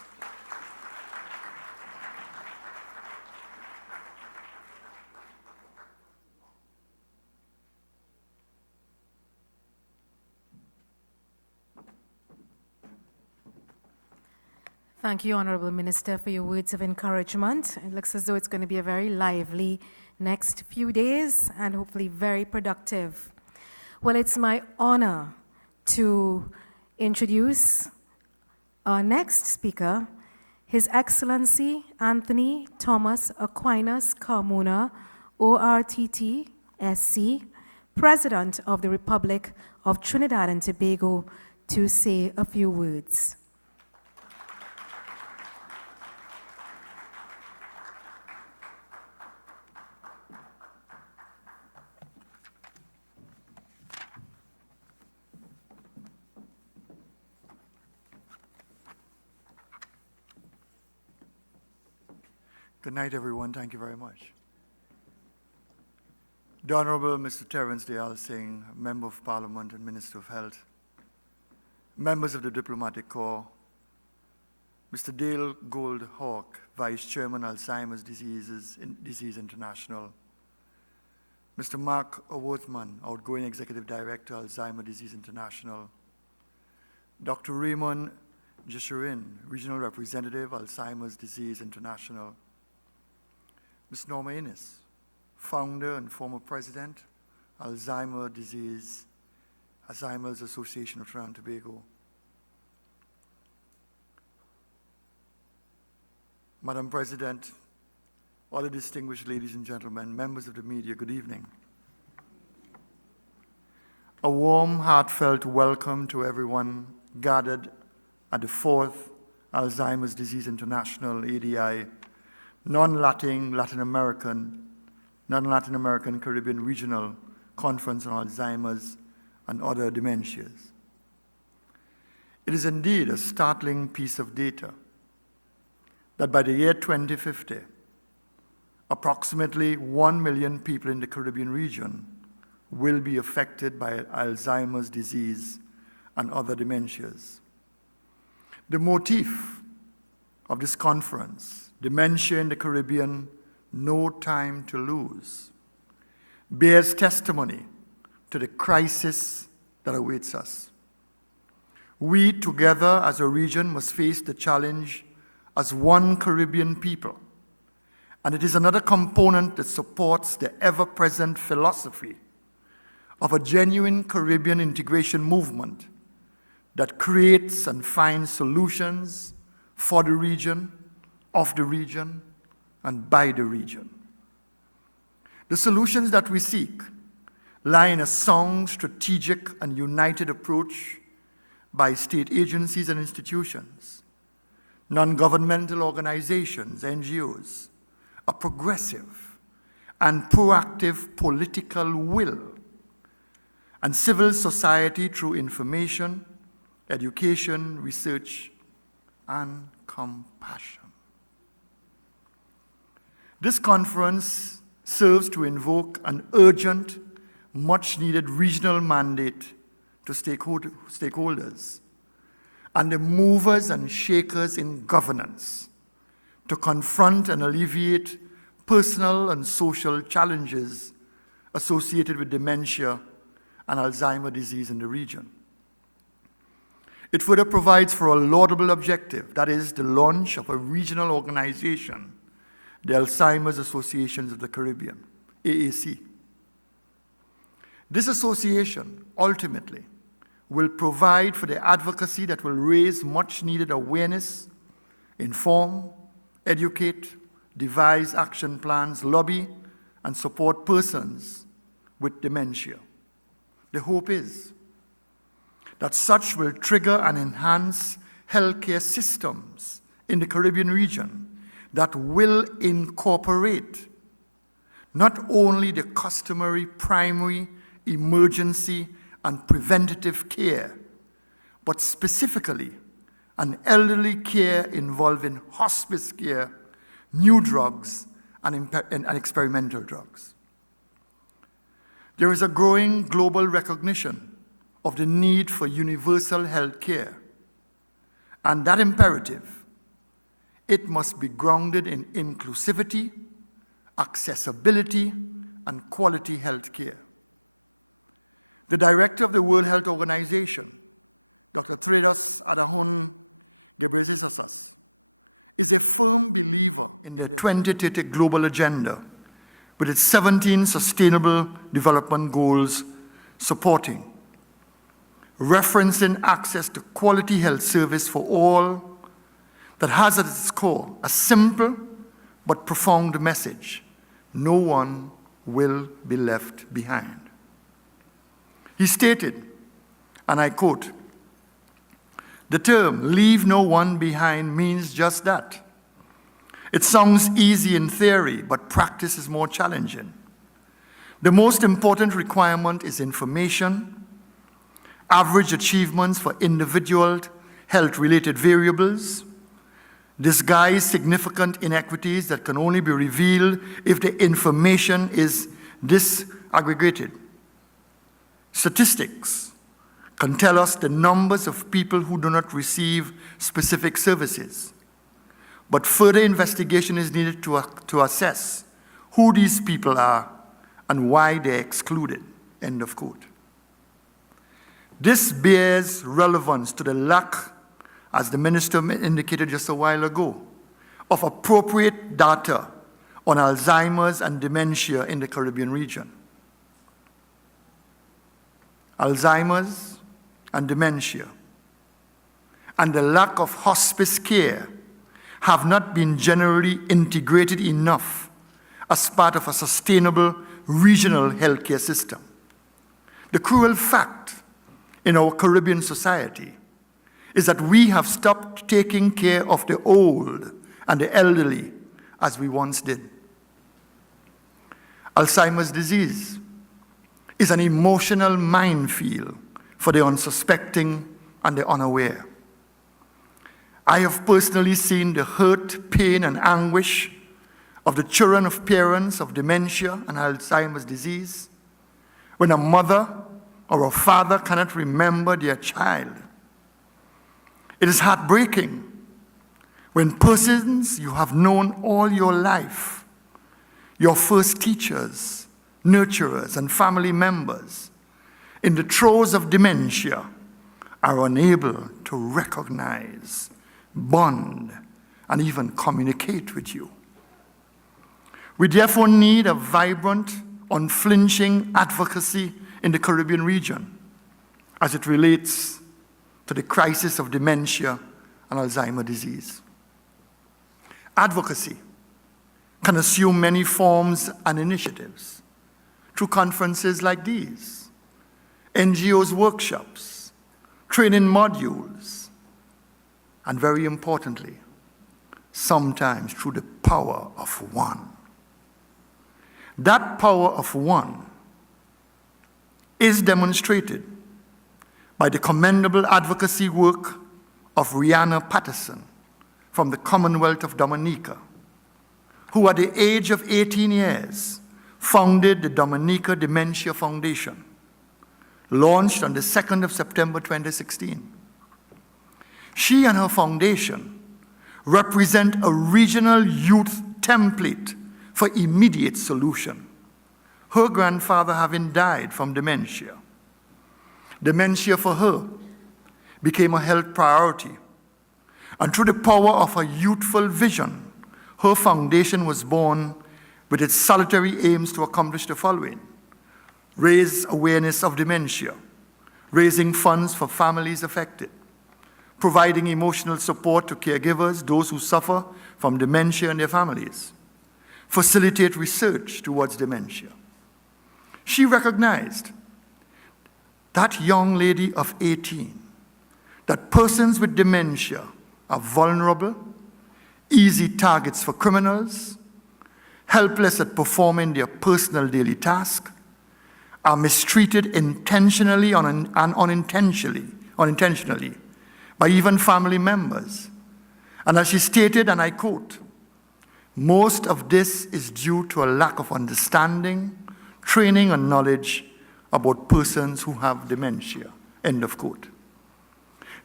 Thank you, Honorable Minister, for your words of encouragement. It looks as though it's going to be a very lively next few days and hopefully very productive. Well, it's my honor to introduce our next speaker, His Excellency Anthony Thomas Aquinas Carmona, ORTT, SC, President of the Republic of Trinidad and Tobago, to say a few words. Good night, everyone. Thank you very much. The Honorable Mr. Terence Dayal Singh, Member of Parliament and Minister of Health, members of the Diplomatic Corps, Mr. Dale Gold-Hawk, Vice Chairman, Alzheimer's Disease International, Mr. Mark Worthman, Outgoing Executive Director, Alzheimer's Disease International, Dr. Raymond Jesherin, Regional Representative, Alzheimer's Disease International, Ms. Norma Innes, Founder and former President, Alzheimer's Association of Trinidad and Tobago, Madam President, all the distinguished ladies and gentlemen, members of the media, good evening. A warm, heartfelt welcome to everyone gathered at the 4th Alzheimer's Disease International, ADI, non-Latin American Caribbean Regional Conference on Alzheimer's and other dementias. It is indeed a startling piece of data that by the year 2050, approximately 1 million people in the Caribbean region will be affected by Alzheimer's disease and other dementias. The motif of this conference, Dementia in the Caribbean, No Time to Lose, bears testimony to the crisis that awaits us. We together as a region must face the challenge as one Caribbean people, and it is another component that supports the ever-present philosophy of a genuine Caribbean integration movement that creates and finds solutions for the region, of the region, and by the region. The solutions that we seek lie in a sound, strategic, and united approach by state agencies and institutions, non-governmental organizations, NGOs, a progressive and proactive political will, and civil society through information, education, research, and compassion. This conference serves to invoke an urgent, much-needed regional mandate to stakeholders and the movers and shakers in governance to confront and alleviate personal and social challenges associated with dementia and Alzheimer's disease in the region. It further provides for a laudable objective, that is the launch of a regional organization, the Alzheimer's Associations of the Caribbean, AAC. This association ultimately will provide for the advocacy that will raise much needed awareness, inform, educate, devise action plans, lobby, and support persons with dementia. The hope is that such will trigger and enhance healthcare systems in the Caribbean region that will incorporate not only the customary primary, emergency, and preventative care, but specifically an elderly care involving hospice care, new drugs, and experimental drugs. There is a growing global recognition of the need for universal health care, and that imperative, it must be grounded in inclusivity, accessibility, and quality health care. The director of the World Health Organization, Dr. Tedros Adhanom Ghebreyesus, is a firm believer in the 2030 global agenda, with its 17 Sustainable Development Goals supporting, referencing access to quality health service for all, that has at its core a simple but profound message: no one will be left behind. He stated, and I quote, "The term leave no one behind means just that. It sounds easy in theory, but practice is more challenging. The most important requirement is information, average achievements for individual health-related variables, disguise significant inequities that can only be revealed if the information is disaggregated. Statistics can tell us the numbers of people who do not receive specific services, but further investigation is needed to assess who these people are and why they're excluded," end of quote. This bears relevance to the lack, as the minister indicated just a while ago, of appropriate data on Alzheimer's and dementia in the Caribbean region. Alzheimer's and dementia, and the lack of hospice care have not been generally integrated enough as part of a sustainable regional healthcare system. The cruel fact in our Caribbean society is that we have stopped taking care of the old and the elderly as we once did. Alzheimer's disease is an emotional minefield for the unsuspecting and the unaware. I have personally seen the hurt, pain, and anguish of the children of parents of dementia and Alzheimer's disease when a mother or a father cannot remember their child. It is heartbreaking when persons you have known all your life, your first teachers, nurturers, and family members, in the throes of dementia, are unable to recognize, bond, and even communicate with you. We therefore need a vibrant, unflinching advocacy in the Caribbean region as it relates to the crisis of dementia and Alzheimer's disease. Advocacy can assume many forms and initiatives through conferences like these, NGOs workshops, training modules, and very importantly, sometimes through the power of one. That power of one is demonstrated by the commendable advocacy work of Rihanna Patterson from the Commonwealth of Dominica, who at the age of 18 years founded the Dominica Dementia Foundation, launched on the 2nd of September 2016. She and her foundation represent a regional youth template for immediate solution, her grandfather having died from dementia. Dementia for her became a health priority, and through the power of her youthful vision, her foundation was born with its solitary aims to accomplish the following: raise awareness of dementia, raising funds for families affected, providing emotional support to caregivers, those who suffer from dementia and their families, facilitate research towards dementia. She recognized, that young lady of 18, that persons with dementia are vulnerable, easy targets for criminals, helpless at performing their personal daily task, are mistreated intentionally and unintentionally by even family members. And as she stated, and I quote, "Most of this is due to a lack of understanding, training, and knowledge about persons who have dementia," end of quote.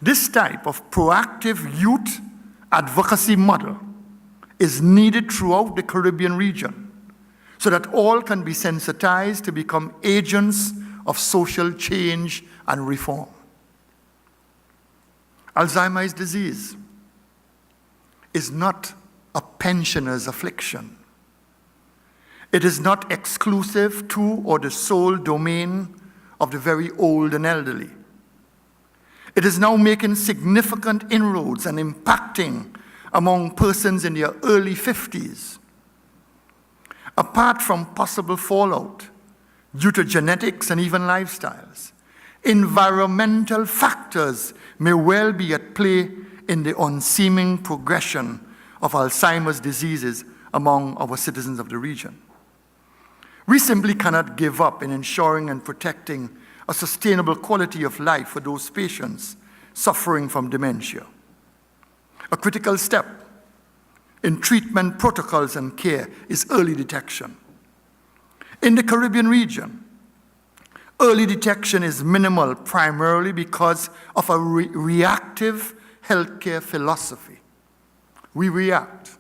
This type of proactive youth advocacy model is needed throughout the Caribbean region so that all can be sensitized to become agents of social change and reform. Alzheimer's disease is not a pensioner's affliction. It is not exclusive to or the sole domain of the very old and elderly. It is now making significant inroads and impacting among persons in their early 50s. Apart from possible fallout due to genetics and even lifestyles, environmental factors may well be at play in the unseeming progression of Alzheimer's diseases among our citizens of the region. We simply cannot give up in ensuring and protecting a sustainable quality of life for those patients suffering from dementia. A critical step in treatment protocols and care is early detection. In the Caribbean region, early detection is minimal primarily because of a reactive healthcare philosophy. We react.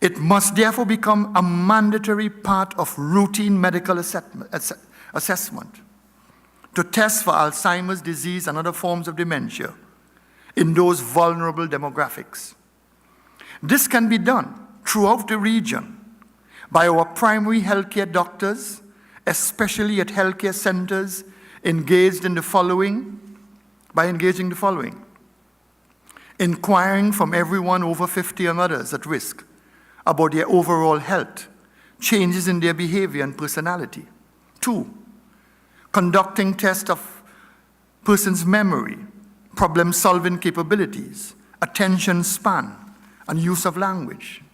It must therefore become a mandatory part of routine medical assessment to test for Alzheimer's disease and other forms of dementia in those vulnerable demographics. This can be done throughout the region by our primary healthcare doctors, especially at healthcare centers, engaging the following: inquiring from everyone over 50 and others at risk about their overall health, changes in their behavior and personality. 2, conducting tests of person's memory, problem-solving capabilities, attention span, and use of language.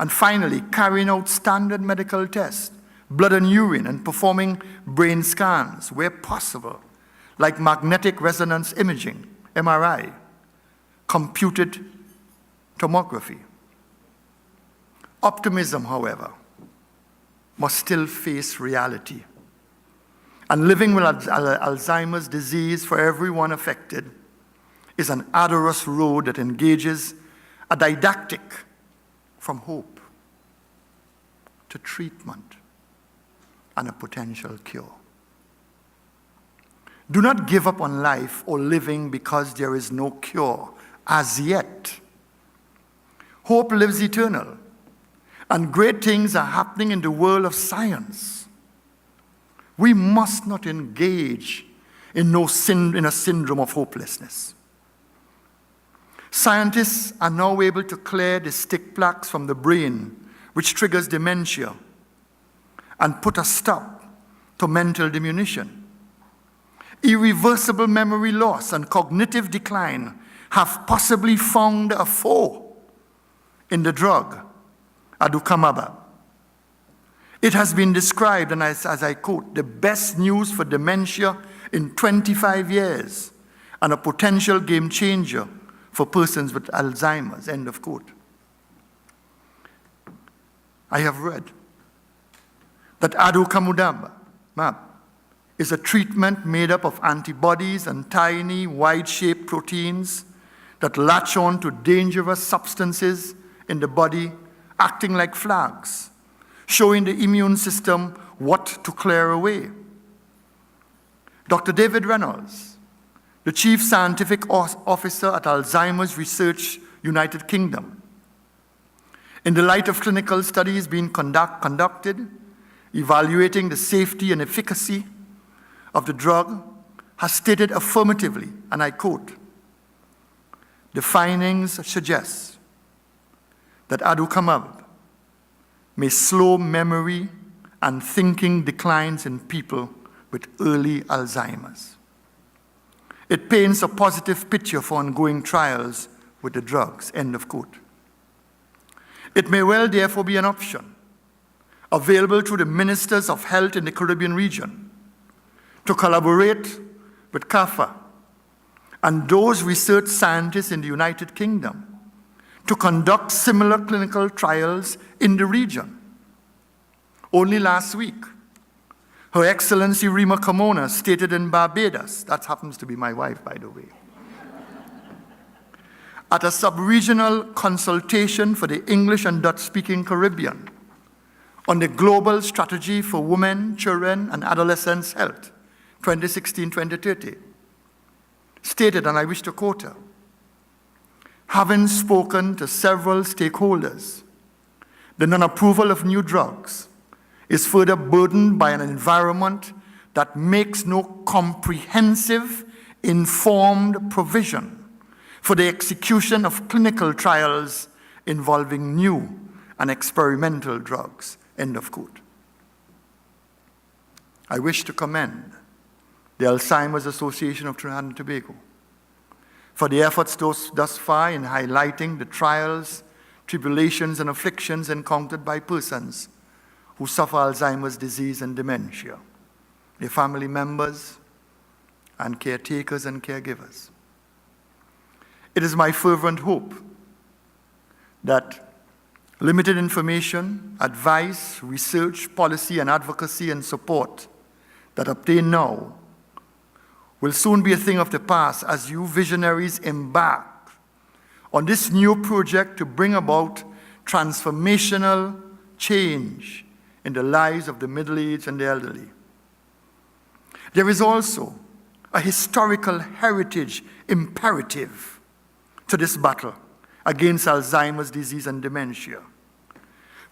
And finally, carrying out standard medical tests, blood and urine, and performing brain scans where possible, like magnetic resonance imaging, MRI, computed tomography. Optimism, however, must still face reality. And living with Alzheimer's disease for everyone affected is an arduous road that engages a didactic from hope to treatment and a potential cure. Do not give up on life or living because there is no cure as yet. Hope lives eternal, and great things are happening in the world of science. We must not engage in a syndrome of hopelessness. Scientists are now able to clear the stick plaques from the brain, which triggers dementia, and put a stop to mental diminution. Irreversible memory loss and cognitive decline have possibly found a foe in the drug aducanumab. It has been described, and as I quote, the best news for dementia in 25 years and a potential game changer for persons with Alzheimer's, end of quote. I have read that aducanumab is a treatment made up of antibodies and tiny, wide-shaped proteins that latch on to dangerous substances in the body, acting like flags, showing the immune system what to clear away. Dr. David Reynolds, the Chief Scientific Officer at Alzheimer's Research, United Kingdom, in the light of clinical studies being conducted, evaluating the safety and efficacy of the drug, has stated affirmatively, and I quote, "The findings suggest that aducanumab may slow memory and thinking declines in people with early Alzheimer's. It paints a positive picture for ongoing trials with the drugs," end of quote. It may well therefore be an option available to the ministers of health in the Caribbean region to collaborate with CAFA and those research scientists in the United Kingdom to conduct similar clinical trials in the region. Only last week, Her Excellency Rima Carmona stated in Barbados, that happens to be my wife, by the way, at a sub-regional consultation for the English and Dutch-speaking Caribbean on the Global Strategy for Women, Children, and Adolescents' Health, 2016-2030, stated, and I wish to quote her, having spoken to several stakeholders, the non-approval of new drugs is further burdened by an environment that makes no comprehensive, informed provision for the execution of clinical trials involving new and experimental drugs, end of quote. I wish to commend the Alzheimer's Association of Trinidad and Tobago for the efforts thus far in highlighting the trials, tribulations, and afflictions encountered by persons who suffer Alzheimer's disease and dementia, their family members, and caretakers and caregivers. It is my fervent hope that limited information, advice, research, policy, and advocacy and support that obtained now will soon be a thing of the past as you visionaries embark on this new project to bring about transformational change in the lives of the middle-aged and the elderly. There is also a historical heritage imperative to this battle against Alzheimer's disease and dementia.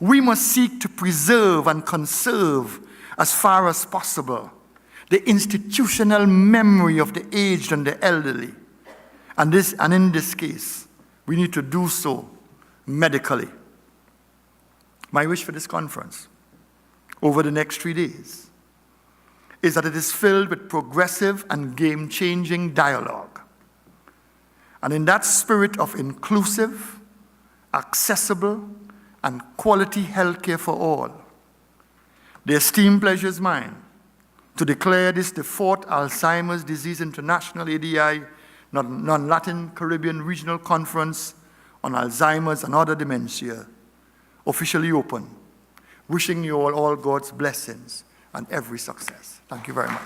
We must seek to preserve and conserve as far as possible the institutional memory of the aged and the elderly. And in this case, we need to do so medically. My wish for this conference over the next 3 days is that it is filled with progressive and game-changing dialogue. And in that spirit of inclusive, accessible, and quality healthcare for all, the esteemed pleasure is mine to declare this the 4th Alzheimer's Disease International ADI Non-Latin Caribbean Regional Conference on Alzheimer's and other dementia officially open, wishing you all God's blessings and every success. Thank you very much.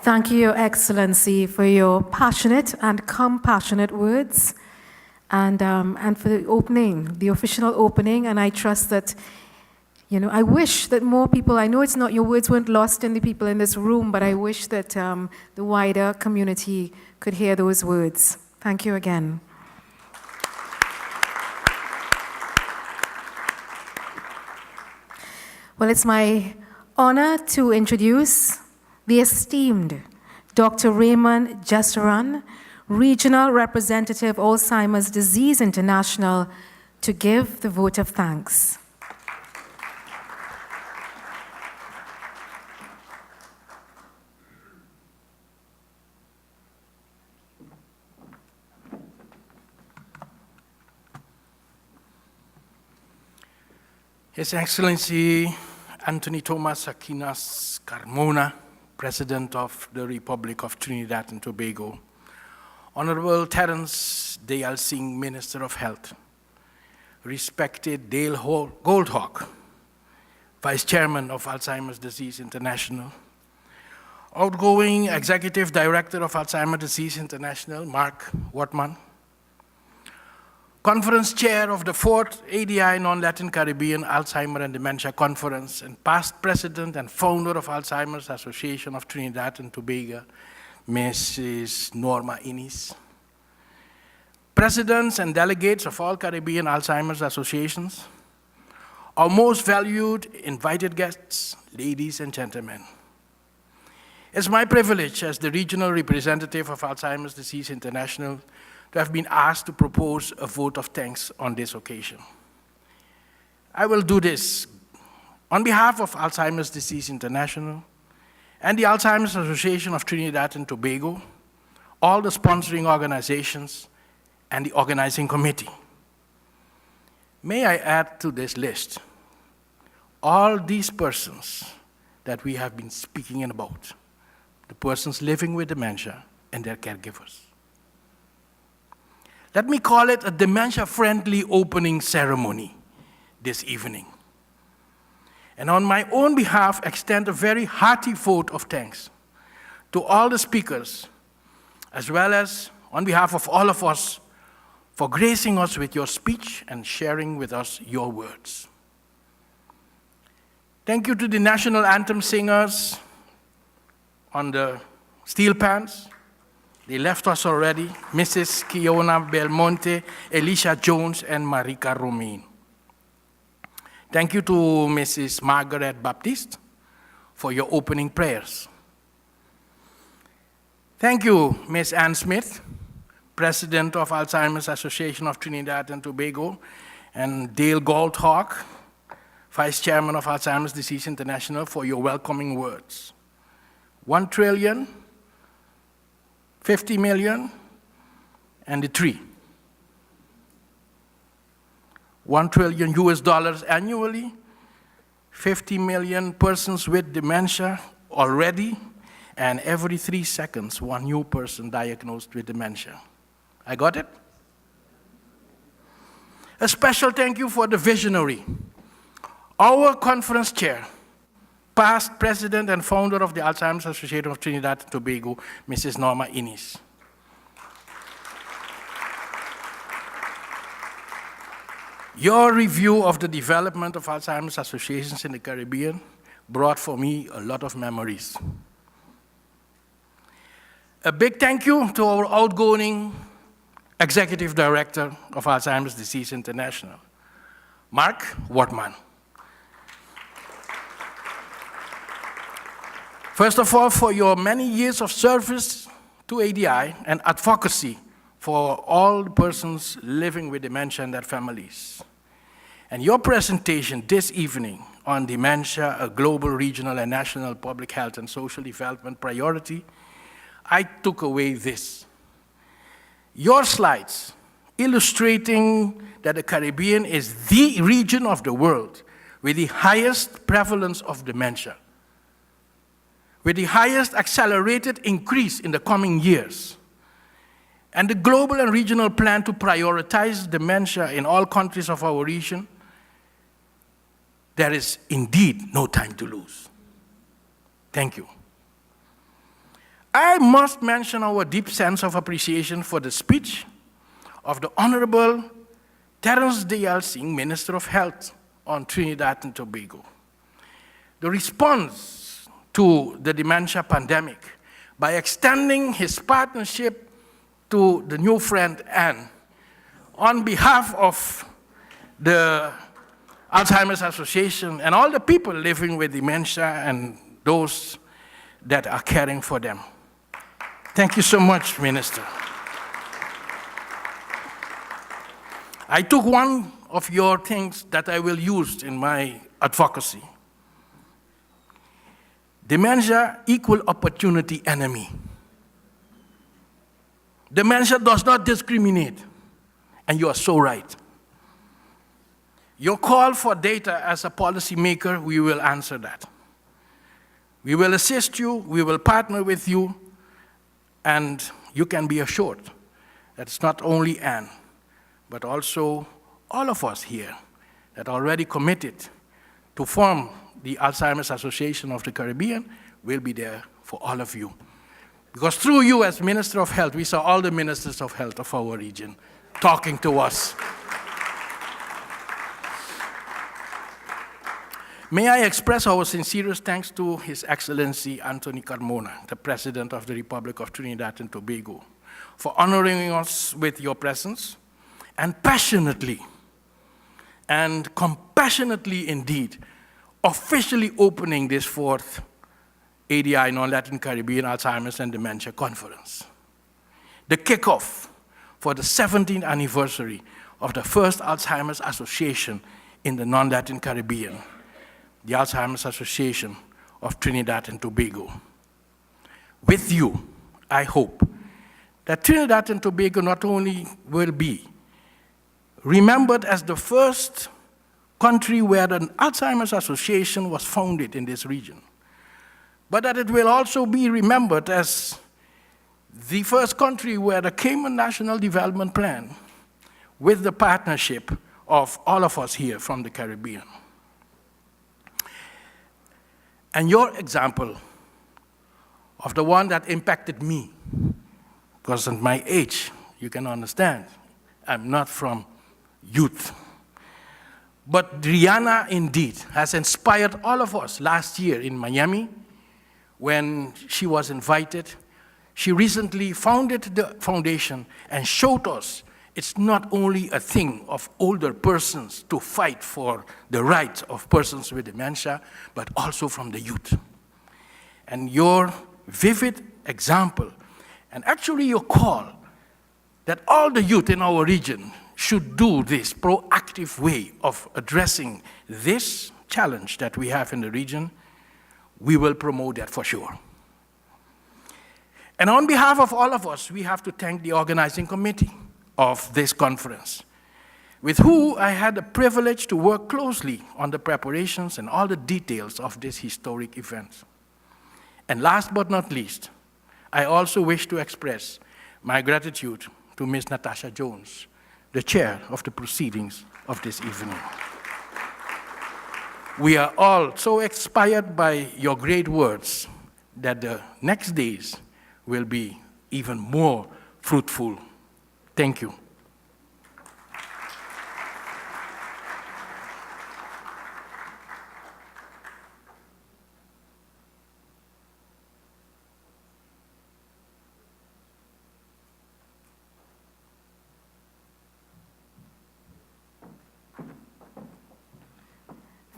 Thank you, Your Excellency, for your passionate and compassionate words and for the opening, the official opening. And I trust that, I wish that more people, I know your words weren't lost in the people in this room, but I wish that the wider community could hear those words. Thank you again. Well, it's my honor to introduce the esteemed Dr. Raymond Jesaran, Regional Representative, Alzheimer's Disease International, to give the vote of thanks. His Excellency Anthony Thomas Aquinas Carmona, President of the Republic of Trinidad and Tobago, Honorable Terence Dale Singh, Minister of Health, respected Dale Goldhawk, Vice Chairman of Alzheimer's Disease International, outgoing Executive Director of Alzheimer's Disease International, Mark Wortman, Conference Chair of the 4th ADI Non-Latin Caribbean Alzheimer and Dementia Conference, and past President and founder of Alzheimer's Association of Trinidad and Tobago, Mrs. Norma Innes. Presidents and delegates of all Caribbean Alzheimer's associations, our most valued invited guests, ladies and gentlemen. It's my privilege as the regional representative of Alzheimer's Disease International to have been asked to propose a vote of thanks on this occasion. I will do this on behalf of Alzheimer's Disease International and the Alzheimer's Association of Trinidad and Tobago, all the sponsoring organizations, and the organizing committee. May I add to this list all these persons that we have been speaking about, the persons living with dementia and their caregivers. Let me call it a dementia-friendly opening ceremony this evening. And on my own behalf, extend a very hearty vote of thanks to all the speakers, as well as on behalf of all of us, for gracing us with your speech and sharing with us your words. Thank you to the national anthem singers on the steel pans. They left us already, Mrs. Kiona Belmonte, Elisha Jones, and Marika Romain. Thank you to Mrs. Margaret Baptiste for your opening prayers. Thank you, Ms. Ann Smith, President of Alzheimer's Association of Trinidad and Tobago, and Dale Goldhawk, Vice Chairman of Alzheimer's Disease International, for your welcoming words. 1 trillion, 50 million, and the 3. $1 trillion US annually, 50 million persons with dementia already, and every 3 seconds, 1 new person diagnosed with dementia. I got it? A special thank you for the visionary, our conference chair, past president and founder of the Alzheimer's Association of Trinidad and Tobago, Mrs. Norma Innes. Your review of the development of Alzheimer's associations in the Caribbean brought for me a lot of memories. A big thank you to our outgoing Executive Director of Alzheimer's Disease International, Mark Wortman. First of all, for your many years of service to ADI and advocacy for all persons living with dementia and their families. And your presentation this evening on dementia, a global, regional, and national public health and social development priority, I took away this. Your slides illustrating that the Caribbean is the region of the world with the highest prevalence of dementia, with the highest accelerated increase in the coming years, and the global and regional plan to prioritize dementia in all countries of our region, there is indeed no time to lose. Thank you. I must mention our deep sense of appreciation for the speech of the Honorable Terence D.L. Singh, Minister of Health on Trinidad and Tobago. The response to the dementia pandemic by extending his partnership to the new friend Anne on behalf of the Alzheimer's Association and all the people living with dementia and those that are caring for them. Thank you so much, Minister. I took one of your things that I will use in my advocacy. Dementia, equal opportunity enemy. Dementia does not discriminate, and you are so right. Your call for data as a policymaker, we will answer that. We will assist you, we will partner with you, and you can be assured that it's not only Anne, but also all of us here that are already committed to form the Alzheimer's Association of the Caribbean will be there for all of you. Because through you as Minister of Health, we saw all the ministers of health of our region talking to us. May I express our sincerest thanks to His Excellency Anthony Carmona, the President of the Republic of Trinidad and Tobago, for honoring us with your presence and passionately and compassionately indeed, officially opening this 4th ADI Non-Latin Caribbean Alzheimer's and Dementia Conference. The kickoff for the 17th anniversary of the first Alzheimer's Association in the Non-Latin Caribbean, the Alzheimer's Association of Trinidad and Tobago. With you, I hope that Trinidad and Tobago not only will be remembered as the first country where an Alzheimer's Association was founded in this region, but that it will also be remembered as the first country where the Cayman National Development Plan, with the partnership of all of us here from the Caribbean. And your example of the one that impacted me. Because at my age, you can understand, I'm not from youth. But Rihanna indeed has inspired all of us last year in Miami when she was invited. She recently founded the foundation and showed us it's not only a thing of older persons to fight for the rights of persons with dementia, but also from the youth. And your vivid example, and actually your call, that all the youth in our region should do this proactive way of addressing this challenge that we have in the region, we will promote that for sure. And on behalf of all of us, we have to thank the organizing committee of this conference, with whom I had the privilege to work closely on the preparations and all the details of this historic event. And last but not least, I also wish to express my gratitude to Ms. Natasha Jones, the chair of the proceedings of this evening. We are all so inspired by your great words that the next days will be even more fruitful. Thank you.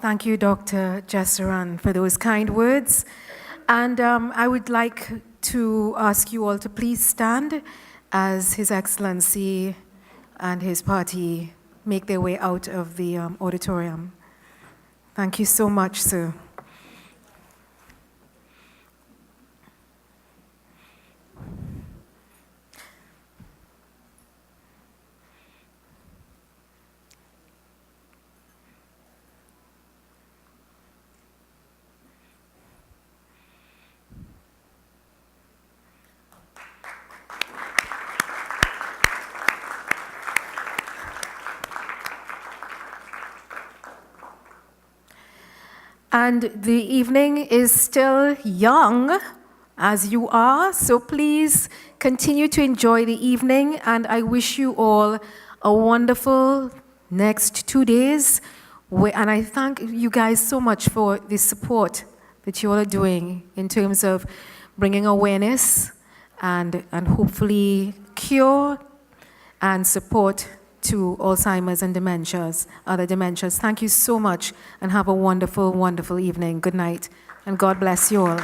Thank you, Dr. Jessaran, for those kind words. And I would like to ask you all to please stand as His Excellency and his party make their way out of the auditorium. Thank you so much, sir. And the evening is still young, as you are, so please continue to enjoy the evening, and I wish you all a wonderful next 2 days. And I thank you guys so much for the support that you all are doing in terms of bringing awareness and hopefully cure and support to Alzheimer's and dementias, other dementias. Thank you so much and have a wonderful, wonderful evening. Good night, and God bless you all.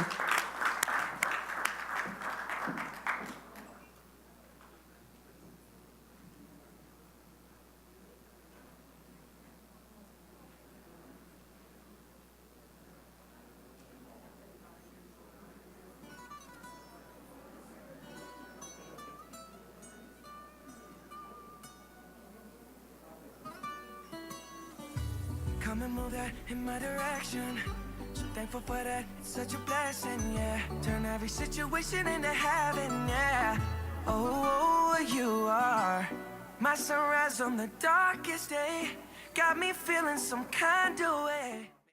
Come and move that in my direction. So thankful for that, it's such a blessing, yeah. Turn every situation into heaven, yeah. Oh, you are my sunrise on the darkest day. Got me feeling some kind of way.